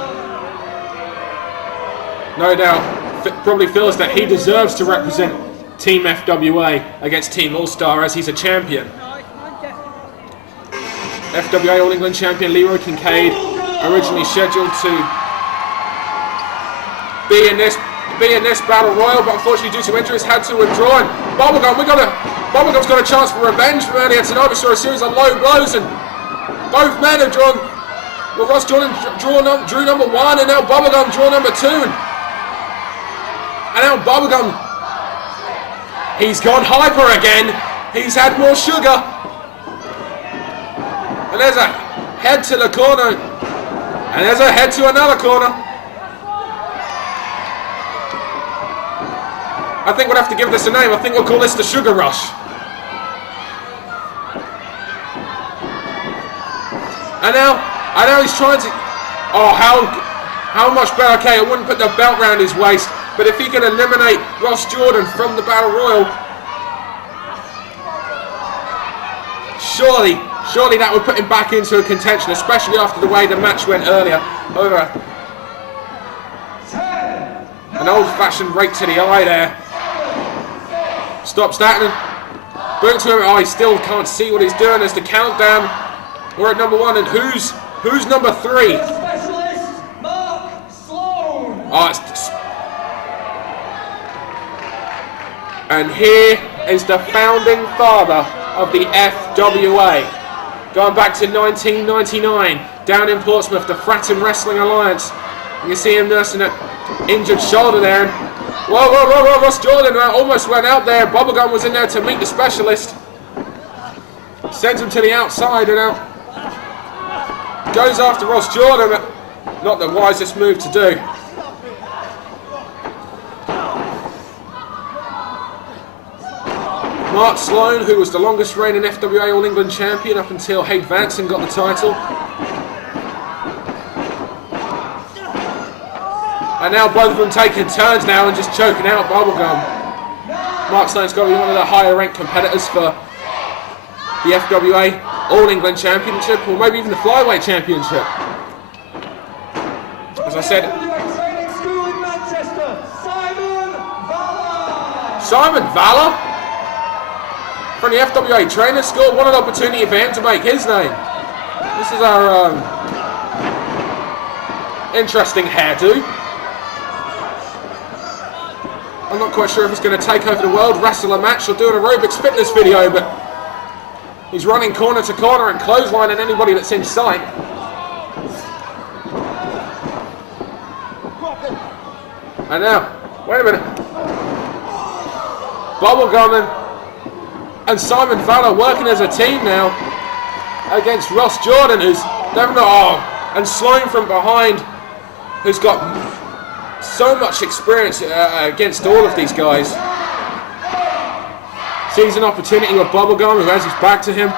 no doubt, probably feels that he deserves to represent Team FWA against Team All-Star, as he's a champion. FWA All England champion Leroy Kincaid, originally scheduled to be in this battle royal, but unfortunately due to injuries had to withdraw. And Bubblegum's got a chance for revenge from earlier tonight. We saw a series of low blows, and both men have drawn. Well, Ross Jordan drew number 1, and now Bubblegum drew number 2. And now Bubblegum, he's gone hyper again. He's had more sugar. And there's a head to the corner, and there's a head to another corner. I think we'll have to give this a name. I think we'll call this the Sugar Rush. And now he's trying to... Oh, how much better. Okay, I wouldn't put the belt round his waist, but if he can eliminate Ross Jordan from the Battle Royal, surely that would put him back into a contention, especially after the way the match went earlier. However, an old-fashioned rake to the eye there. Stops that and boot to him. Oh, he still can't see what he's doing. There's the countdown. We're at number 1, and who's number 3? Specialist Mark Sloan. Oh, and here is the founding father of the FWA. Going back to 1999, down in Portsmouth, the Fratton Wrestling Alliance. You can see him nursing an injured shoulder there. And whoa, Ross Jordan almost went out there. Bubblegum was in there to meet the specialist. Sends him to the outside and out. Goes after Ross Jordan, but not the wisest move to do. Mark Sloan, who was the longest reigning FWA All England champion up until Hade Vansen got the title. And now both of them taking turns now and just choking out Bubblegum. Mark Sloan's got to be one of the higher ranked competitors for the FWA All England Championship, or maybe even the Flyweight Championship. As I said, Simon Valor from the FWA Training School. What an opportunity for him to make his name. This is our interesting hairdo. I'm not quite sure if he's going to take over the World Wrestler match or do an aerobics fitness video, but he's running corner to corner and clotheslining anybody that's in sight. And now, wait a minute. Bubblegum and Simon Valor working as a team now against Ross Jordan, who's and Sloan from behind, who's got so much experience against all of these guys. Sees an opportunity with Bubblegum, who has his back to him.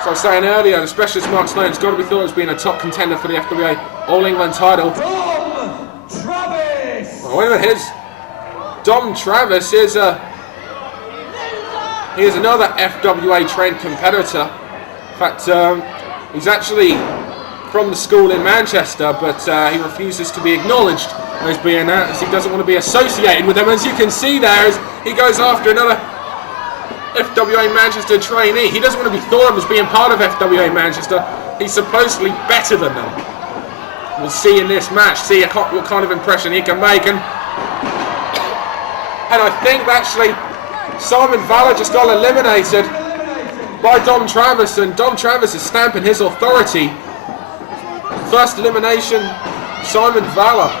As I was saying earlier, the specialist Mark Sloan's got to be thought as being a top contender for the FWA All England title. Dom Travis. Oh, wait a minute, here's Dom Travis. He is another FWA trained competitor. In fact, he's actually from the school in Manchester, but he refuses to be acknowledged as being that, as he doesn't want to be associated with them. As you can see there, as he goes after another FWA Manchester trainee. He doesn't want to be thought of as being part of FWA Manchester. He's supposedly better than them. We'll see in this match, see what kind of impression he can make. And I think actually Simon Valor just got eliminated by Dom Travis, and Dom Travis is stamping his authority. First elimination, Simon Valor.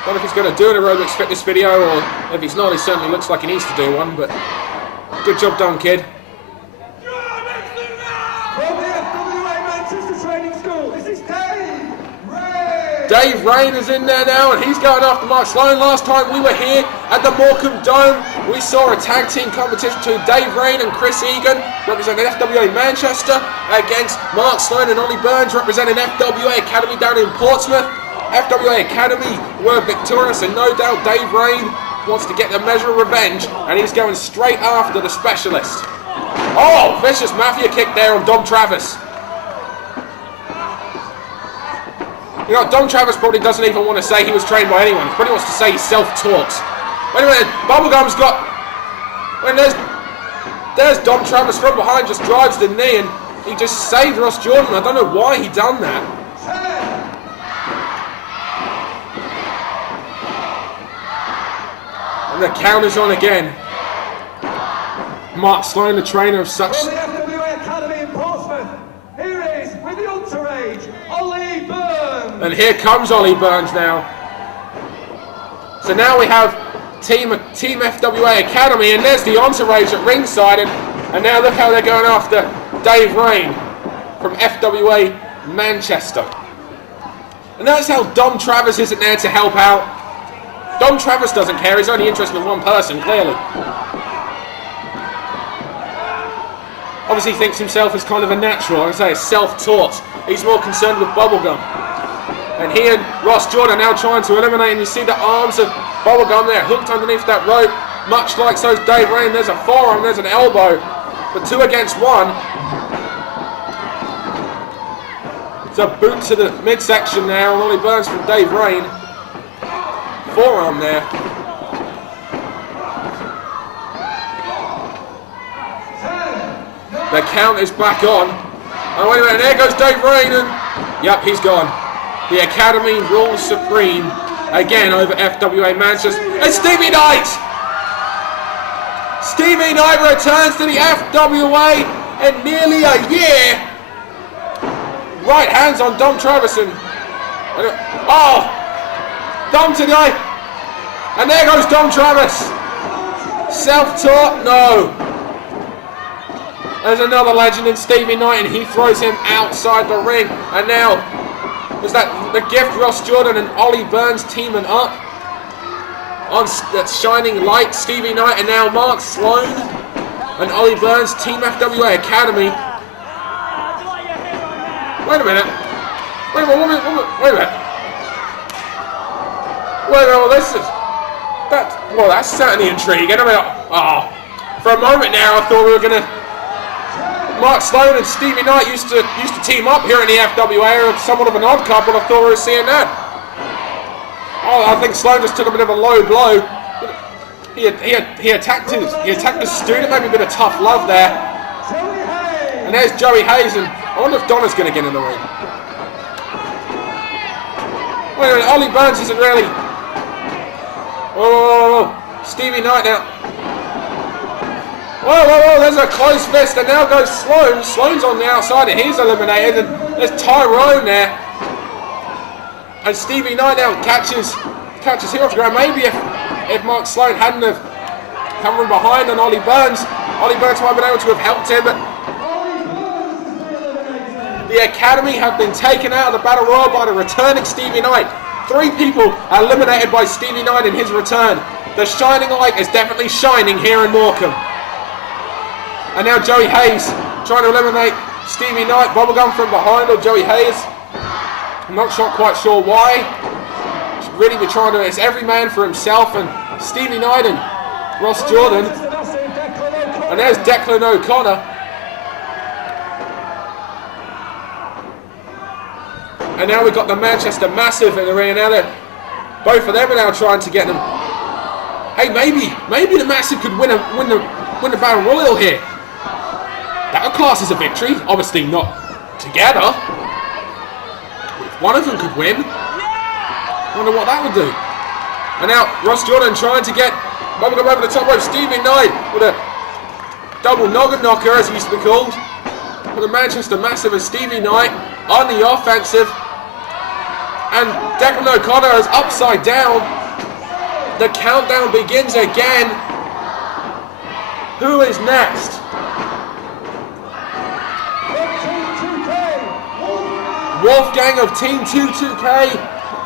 I don't know if he's going to do an aerobics fitness video, or if he's not, he certainly looks like he needs to do one, but good job done, kid. Dave Rain is in there now, and he's going after Mark Sloan. Last time we were here at the Morecambe Dome, we saw a tag team competition between Dave Rain and Chris Egan, representing FWA Manchester, against Mark Sloan and Ollie Burns, representing FWA Academy down in Portsmouth. FWA Academy were victorious, and no doubt Dave Rain wants to get the measure of revenge, and he's going straight after the specialist. Oh, vicious mafia kick there on Dom Travis. You know, Dom Travis probably doesn't even want to say he was trained by anyone. He probably wants to say he's self-taught. Wait a minute, Bubblegum's got... When there's Dom Travis from behind, just drives the knee, and he just saved Ross Jordan. I don't know why he done that. And the count is on again. Mark Sloan, the trainer of such... From the FWA Academy in Portsmouth, here is, with the entourage, Ollie Burns. And here comes Ollie Burns now. So now we have Team FWA Academy, and there's the entourage at ringside, and now look how they're going after Dave Rain from FWA Manchester. And that's how Dom Travis isn't there to help out. Dom Travis doesn't care, he's only interested in one person, clearly. Obviously he thinks himself as kind of a natural, I say, self-taught. He's more concerned with Bubblegum. And he and Ross Jordan are now trying to eliminate, and you see the arms of Bubblegum there, hooked underneath that rope, much like so's Dave Rain. There's a forearm, there's an elbow, but 2 against 1. It's a boot to the midsection now, and Ollie Burns from Dave Rain. Forearm there. The count is back on. Oh, wait a minute, there goes Dave Rain, and yep, he's gone. The Academy rules supreme again over FWA Manchester. And Stevie Knight! Stevie Knight returns to the FWA in nearly a year. Right hands on Dom Travis. Oh! Dom to the eye. And there goes Dom Travis. Self-taught? No. There's another legend in Stevie Knight, and he throws him outside the ring. And now, is that the gift? Ross Jordan and Ollie Burns teaming up on that shining light. Stevie Knight and now Mark Sloan and Ollie Burns, Team FWA Academy. Wait a minute. Wait a minute. Well, this is that's certainly intriguing. I mean, for a moment now, I thought we were gonna. Mark Sloan and Stevie Knight used to team up here in the FWA, or somewhat of an odd couple. I thought we were seeing that. Oh, I think Sloan just took a bit of a low blow. He attacked his student, maybe a bit of tough love there. And there's Joey Hayes, and I wonder if Donna's going to get in the ring. Wait a minute, Ollie Burns isn't really. Whoa. Stevie Knight now. Whoa, there's a close fist, and now goes Sloan. Sloan's on the outside, and he's eliminated, and there's Tyrone there. And Stevie Knight now catches here off the ground. Maybe if Mark Sloan hadn't have come from behind on Ollie Burns might have been able to have helped him, but the Academy have been taken out of the Battle Royal by the returning Stevie Knight. 3 people eliminated by Stevie Knight in his return. The shining light is definitely shining here in Morecambe. And now Joey Hayes trying to eliminate Stevie Knight. Bubblegum from behind on Joey Hayes. I'm not quite sure why. Should really be trying to. It's every man for himself, and Stevie Knight and Ross Jordan. And there's Declan O'Connor. And now we've got the Manchester Massive in the ring. And now both of them are now trying to get them. Hey, maybe the Massive could win the Battle Royal here. That would class as a victory. Obviously not together. If one of them could win, I wonder what that would do. And now Ross Jordan trying to get Bubblegum over the top rope. Stevie Knight with a double noggin knocker, as he used to be called. For the Manchester Massive and Stevie Knight on the offensive. And Declan O'Connor is upside down. The countdown begins again. Who is next? Wolfgang of Team 2K,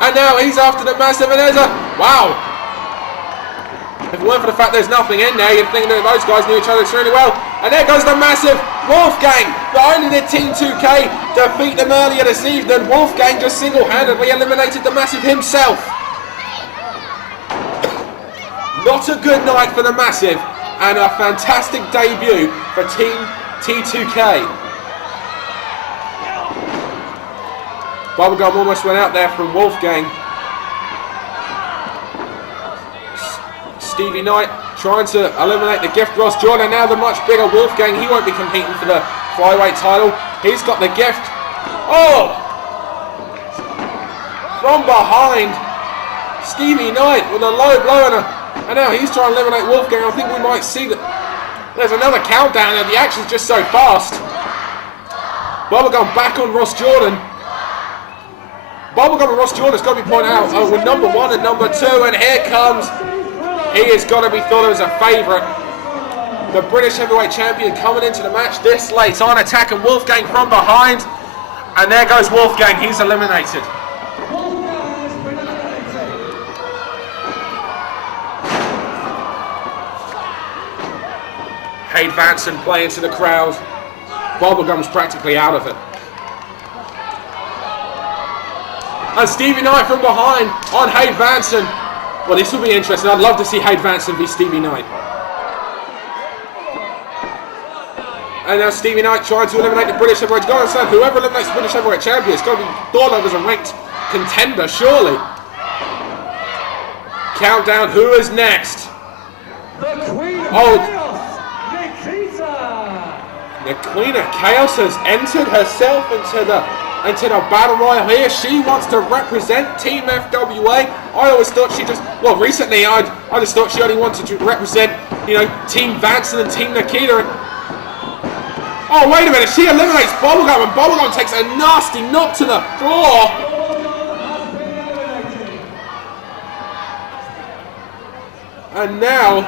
and now he's after the Massive, and there's a wow. If it weren't for the fact there's nothing in there, you'd think that those guys knew each other extremely well. And there goes the Massive. Wolfgang, not only did Team 2K defeat them earlier this evening, Wolfgang just single-handedly eliminated the Massive himself. Not a good night for the Massive, and a fantastic debut for Team T2K. Bubblegum almost went out there from Wolfgang. Stevie Knight trying to eliminate the gift. Ross Jordan, now the much bigger Wolfgang. He won't be competing for the flyweight title. He's got the gift. Oh! From behind, Stevie Knight with a low blow and now he's trying to eliminate Wolfgang. I think we might see that there's another countdown and the action's just so fast. Bubblegum back on Ross Jordan. Bubblegum and Ross Jordan's got to be pointed out with number 1 and number 2, and here comes, he is going to be thought of as a favourite. The British heavyweight champion coming into the match this late on, attacking Wolfgang from behind, and there goes Wolfgang, he's eliminated. Hade Vansen playing to the crowd. Bubblegum's practically out of it. And Stevie Knight from behind on Hade Vansen. Well, this will be interesting. I'd love to see Hade Vansen v Stevie Knight. And now Stevie Knight trying to eliminate the British heavyweight. Go understand, whoever eliminates the British heavyweight champion is going to be thought of as a ranked contender, surely. Countdown, who is next? The Queen of Chaos, Nikita! The Queen of Chaos has entered herself into the battle royal here. She wants to represent Team FWA. I always thought she just, well, recently I just thought she only wanted to represent, you know, Team Vansen and Team Nikita. And, oh, wait a minute, she eliminates Bubblegum, and Bubblegum takes a nasty knock to the floor. And now,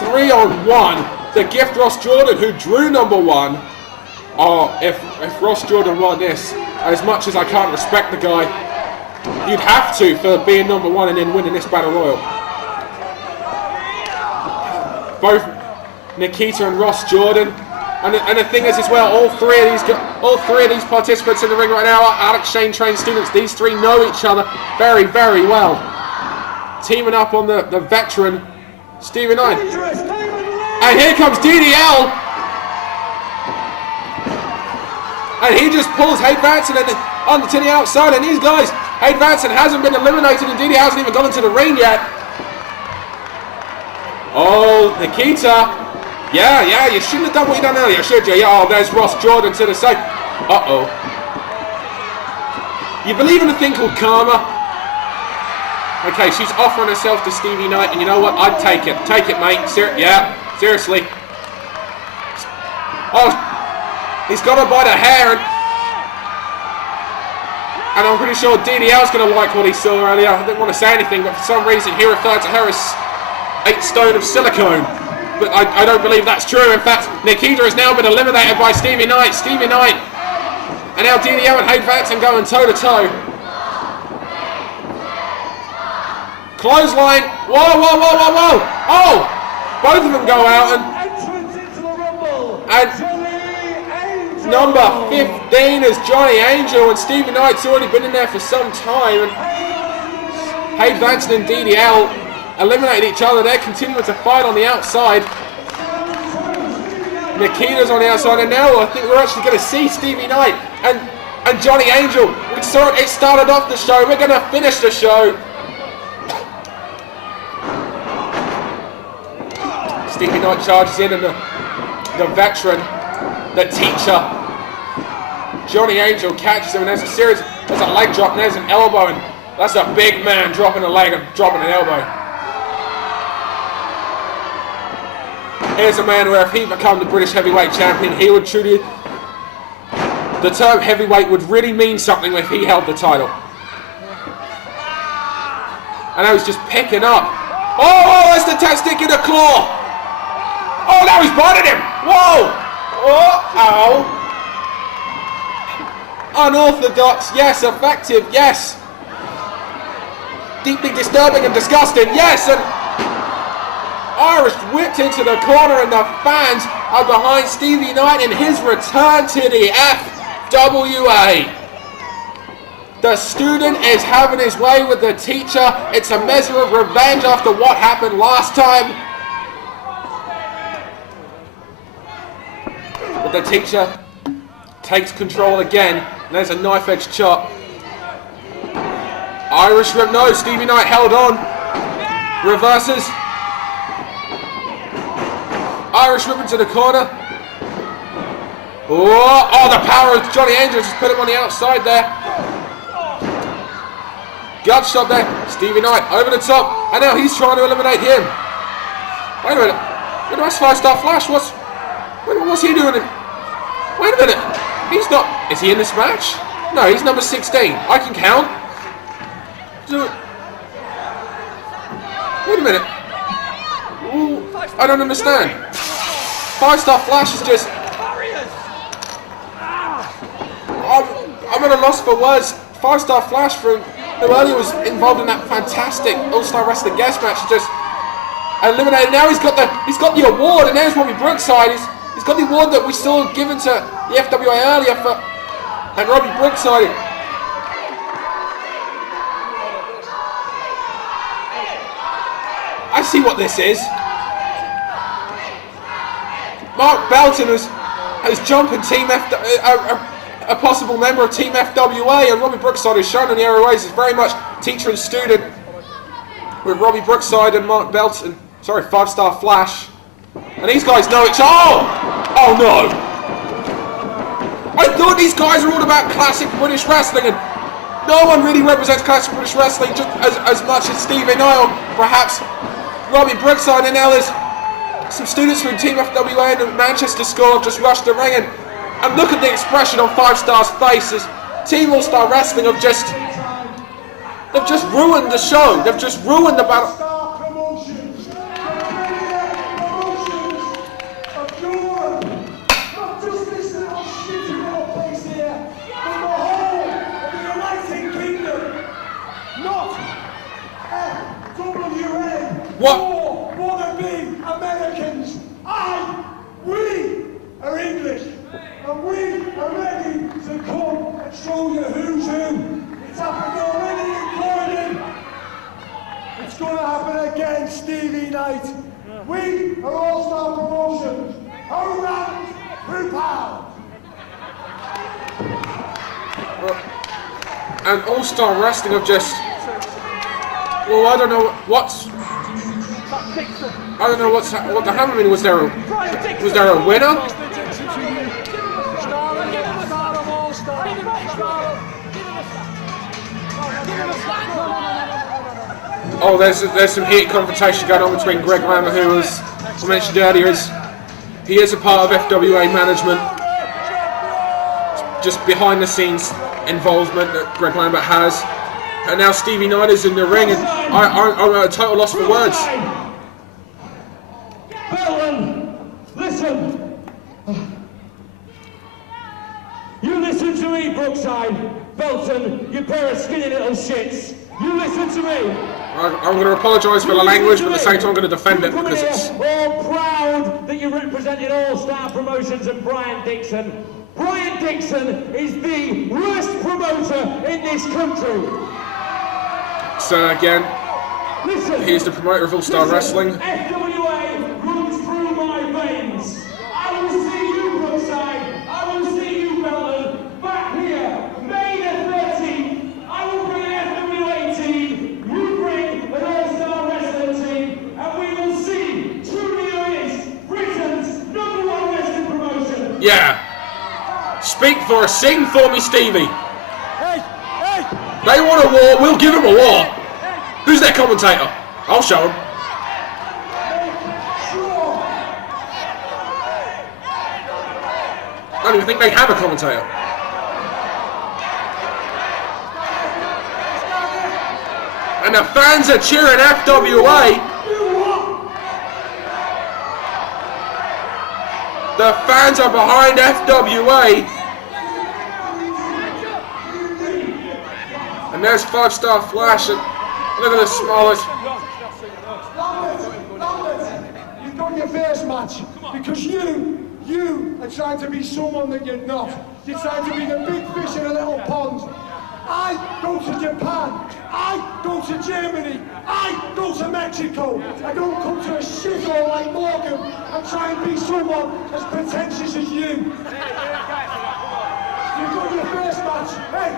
3-on-1. The gift Ross Jordan, who drew number 1. Oh, if Ross Jordan won this, as much as I can't respect the guy, you'd have to for being number 1 and then winning this battle royal. Both Nikita and Ross Jordan, and the thing is as well, all three of these participants in the ring right now are Alex Shane trained students. These 3 know each other very, very well. Teaming up on the veteran Stevie Knight. And here comes DDL. And he just pulls Hade Vansen to the outside. And these guys, Hade Vansen hasn't been eliminated and DDL hasn't even gone into the ring yet. Oh, Nikita. Yeah, you shouldn't have done what you done earlier, should you? Yeah, oh, there's Ross Jordan to the side. Uh-oh. You believe in a thing called karma? Okay, she's offering herself to Stevie Knight, and you know what? I'd take it. Take it, mate. Seriously. Oh, he's got her by the hair, and I'm pretty sure DDL's going to like what he saw earlier. I didn't want to say anything, but for some reason he referred to her as 8 stone of silicone. But I don't believe that's true. In fact, Nikita has now been eliminated by Stevie Knight. And now DDL and Hade Vansen going toe-to-toe. Clothesline. Whoa. Oh! Both of them go out and number 15 is Johnny Angel, and Stevie Knight's already been in there for some time. And Hade Vansen and DDL eliminate each other. They're continuing to fight on the outside. Nikita's on the outside, and now I think we're actually going to see Stevie Knight and Johnny Angel. It started off the show. We're going to finish the show. Stevie Knight charges in, and the veteran, the teacher, Johnny Angel catches him, and there's a leg drop, and there's an elbow, and that's a big man dropping a leg and dropping an elbow. Here's a man where if he became the British heavyweight champion, he would truly, the term heavyweight would really mean something if he held the title. And now he's just picking up. Oh, that's the stick in the claw. Oh, now he's biting him! Whoa! Ow! Unorthodox, yes. Effective, yes. Deeply disturbing and disgusting, yes. And Irish whipped into the corner, and the fans are behind Stevie Knight in his return to the FWA. The student is having his way with the teacher. It's a measure of revenge after what happened last time. But the teacher takes control again. And there's a knife-edge chop. Irish whip, no, Stevie Knight held on. Reverses. Irish whip into the corner. Oh, the power of Johnny Angels just put him on the outside there. Gut shot there. Stevie Knight over the top. And now he's trying to eliminate him. Wait a minute. That's 5-star Flash. What's he doing? Wait a minute. He's not. Is he in this match? No, he's number 16. I can count. Wait a minute. Ooh, I don't understand. 5-star Flash is just... I'm at a loss for words. 5-star Flash from who earlier was involved in that fantastic All-Star Wrestling guest match, just eliminated. Now he's got the award, and there's Robbie Brookside. He's got the award that we saw given to the FWA earlier and Robbie Brookside. I see what this is. Mark Belton has jumping Team a possible member of Team FWA, and Robbie Brookside has shown in the airways is very much teacher and student with Robbie Brookside and Mark Belton. Sorry, 5-star Flash. And these guys know each other. Oh no! I thought these guys are all about classic British wrestling, and no one really represents classic British wrestling just as much as Stevie Knight or perhaps Robbie Brookside. And now there's some students from Team FWA and the Manchester School have just rushed the ring, and look at the expression on 5-star's faces. Team All-Star Wrestling they've just ruined the show. They've just ruined the battle. What? Wanna be Americans? We are English, and we are ready to come and show you who's who. It's happened already in Croydon. It's going to happen again, Stevie Knight. We are All-Star Promotions. Who runs? Who pounds? And All-Star Wrestling have just... Well, I don't know what's what the happening. Was there a winner? Oh, there's some heated confrontation going on between Greg Lambert, who was I mentioned earlier he is a part of FWA management. Just behind the scenes involvement that Greg Lambert has. And now Stevie Knight is in the ring, and I'm at a total loss for words. Belton, listen. You listen to me, Brookside. Belton, you pair of skinny little shits. You listen to me. I'm going to apologise for the language, but at the same time I'm going to defend it because it's... all proud that you represented All-Star Promotions and Brian Dixon. Brian Dixon is the worst promoter in this country. So again, he's the promoter of All-Star Wrestling. FWA runs through my veins. I will see you, Brookside. I will see you, Belton. Back here, May the 13th. I will bring an FWA team. You bring an All-Star Wrestling team, and we will see truly who is Britain's #1 wrestling promotion. Yeah. Speak for us. Sing for me, Stevie. They want a war, we'll give them a war. Who's their commentator? I'll show them. I don't even think they have a commentator. And the fans are cheering FWA. The fans are behind FWA. And there's 5-star Flash, and look at the smallest. Lambert, you've done your first match because you are trying to be someone that you're not. You're trying to be the big fish in a little pond. I go to Japan. I go to Germany. I go to Mexico. I don't come to a shithole like Morecambe and try and be someone as pretentious as you. You've done your first match. Hey.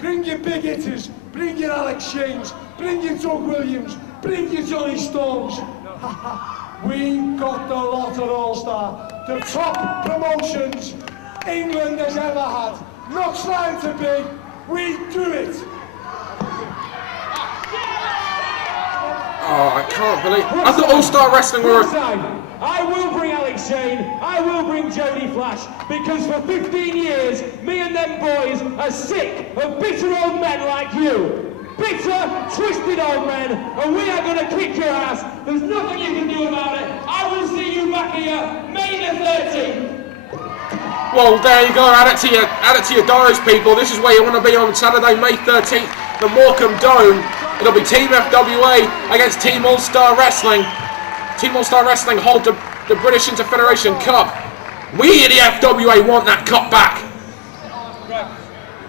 Bring your big hitters, bring your Alex Shanes, bring your Doug Williams, bring your Johnny Storms. We got the lot at All-Star. The top promotions England has ever had. Not trying to be, we do it. Oh, I can't believe... I thought All-Star Wrestling were... I will bring Alex Shane, I will bring Jody Flash, because for 15 years, me and them boys are sick of bitter old men like you. Bitter, twisted old men, and we are going to kick your ass. There's nothing you can do about it. I will see you back here, May the 13th. Well, there you go, add it to your diaries, people. This is where you want to be on Saturday, May 13th, the Morecambe Dome. It'll be Team FWA against Team All-Star Wrestling. Team All-Star Wrestling hold the British Interfederation Cup. We in the FWA want that cup back.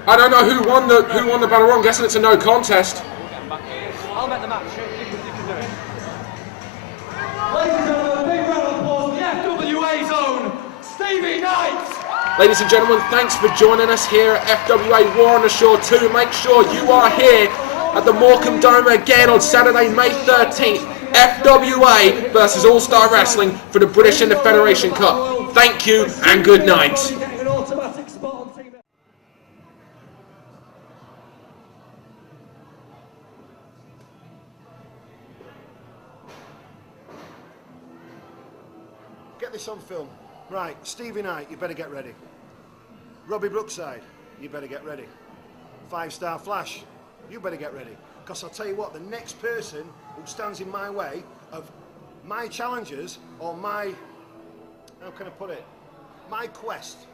I don't know who won the battle royal. I'm guessing it's a no contest. I'll make the match. You can do it. Ladies and gentlemen, a big round of applause for the FWA Zone, Stevie Knight. Ladies and gentlemen, thanks for joining us here at FWA War on the Shore 2. Make sure you are here at the Morecambe Dome again on Saturday, May 13th. FWA versus All-Star Wrestling for the British Interfederation Cup. Thank you and good night. Get this on film. Right, Stevie Knight, you better get ready. Robbie Brookside, you better get ready. 5-Star Flash, you better get ready. Because I'll tell you what, the next person who stands in my way of my challenges or my, how can I put it, my quest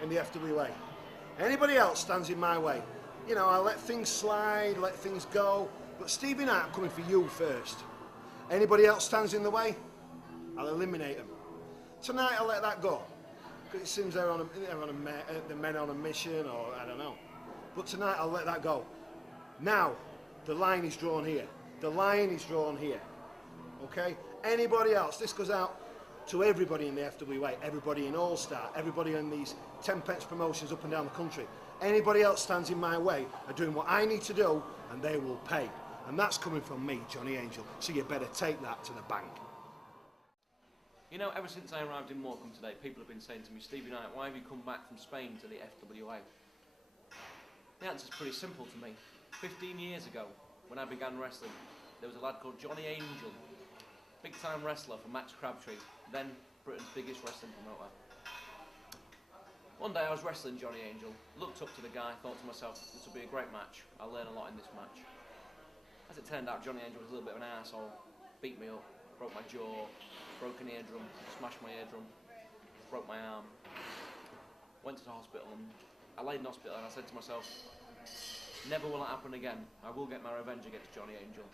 in the FWA. Anybody else stands in my way. You know, I let things slide, let things go, but Stevie Knight, I'm coming for you first. Anybody else stands in the way, I'll eliminate them. Tonight I'll let that go, because it seems the men on a mission, or I don't know. But tonight I'll let that go. Now, the line is drawn here. The line is drawn here. Okay? Anybody else? This goes out to everybody in the FWA, everybody in All-Star, everybody in these 10-pence promotions up and down the country. Anybody else stands in my way are doing what I need to do, and they will pay. And that's coming from me, Johnny Angel. So you better take that to the bank. You know, ever since I arrived in Morecambe today, people have been saying to me, Stevie Knight, why have you come back from Spain to the FWA? The answer's pretty simple to me. 15 years ago, when I began wrestling, there was a lad called Johnny Angel, big-time wrestler for Max Crabtree, then Britain's biggest wrestling promoter. One day I was wrestling Johnny Angel, looked up to the guy, thought to myself, this will be a great match, I'll learn a lot in this match. As it turned out, Johnny Angel was a little bit of an arsehole, beat me up, broke my jaw, broke an eardrum, smashed my eardrum, broke my arm. Went to the hospital, and I laid in hospital and I said to myself, never will it happen again. I will get my revenge against Johnny Angel.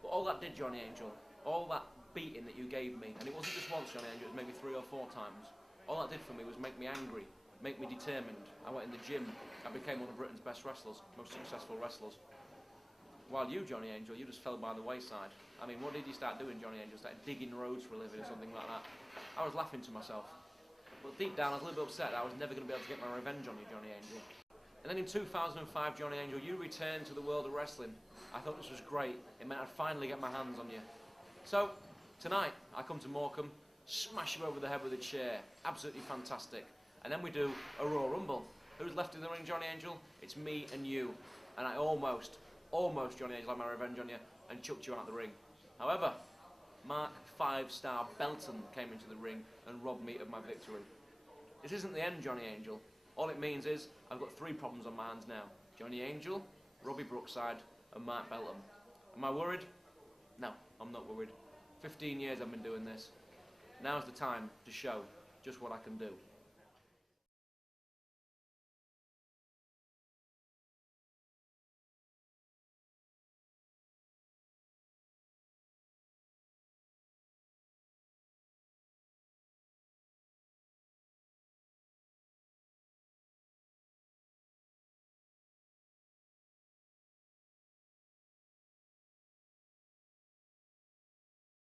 But all that did, Johnny Angel, all that beating that you gave me, and it wasn't just once, Johnny Angel, it was maybe 3 or 4 times. All that did for me was make me angry, make me determined. I went in the gym, I became one of Britain's best wrestlers, most successful wrestlers. While you, Johnny Angel, you just fell by the wayside. I mean, what did you start doing, Johnny Angel? Started digging roads for a living or something like that. I was laughing to myself. But deep down, I was a little bit upset that I was never going to be able to get my revenge on you, Johnny Angel. And then in 2005, Johnny Angel, you returned to the world of wrestling. I thought this was great. It meant I'd finally get my hands on you. So, tonight, I come to Morecambe, smash you over the head with a chair. Absolutely fantastic. And then we do a Royal Rumble. Who's left in the ring, Johnny Angel? It's me and you. And I almost, Johnny Angel, had my revenge on you and chucked you out the ring. However, Mark 5-Star Belton came into the ring and robbed me of my victory. This isn't the end, Johnny Angel. All it means is I've got 3 problems on my hands now. Johnny Angel, Robbie Brookside, and Mark Belton. Am I worried? No, I'm not worried. 15 years I've been doing this. Now's the time to show just what I can do.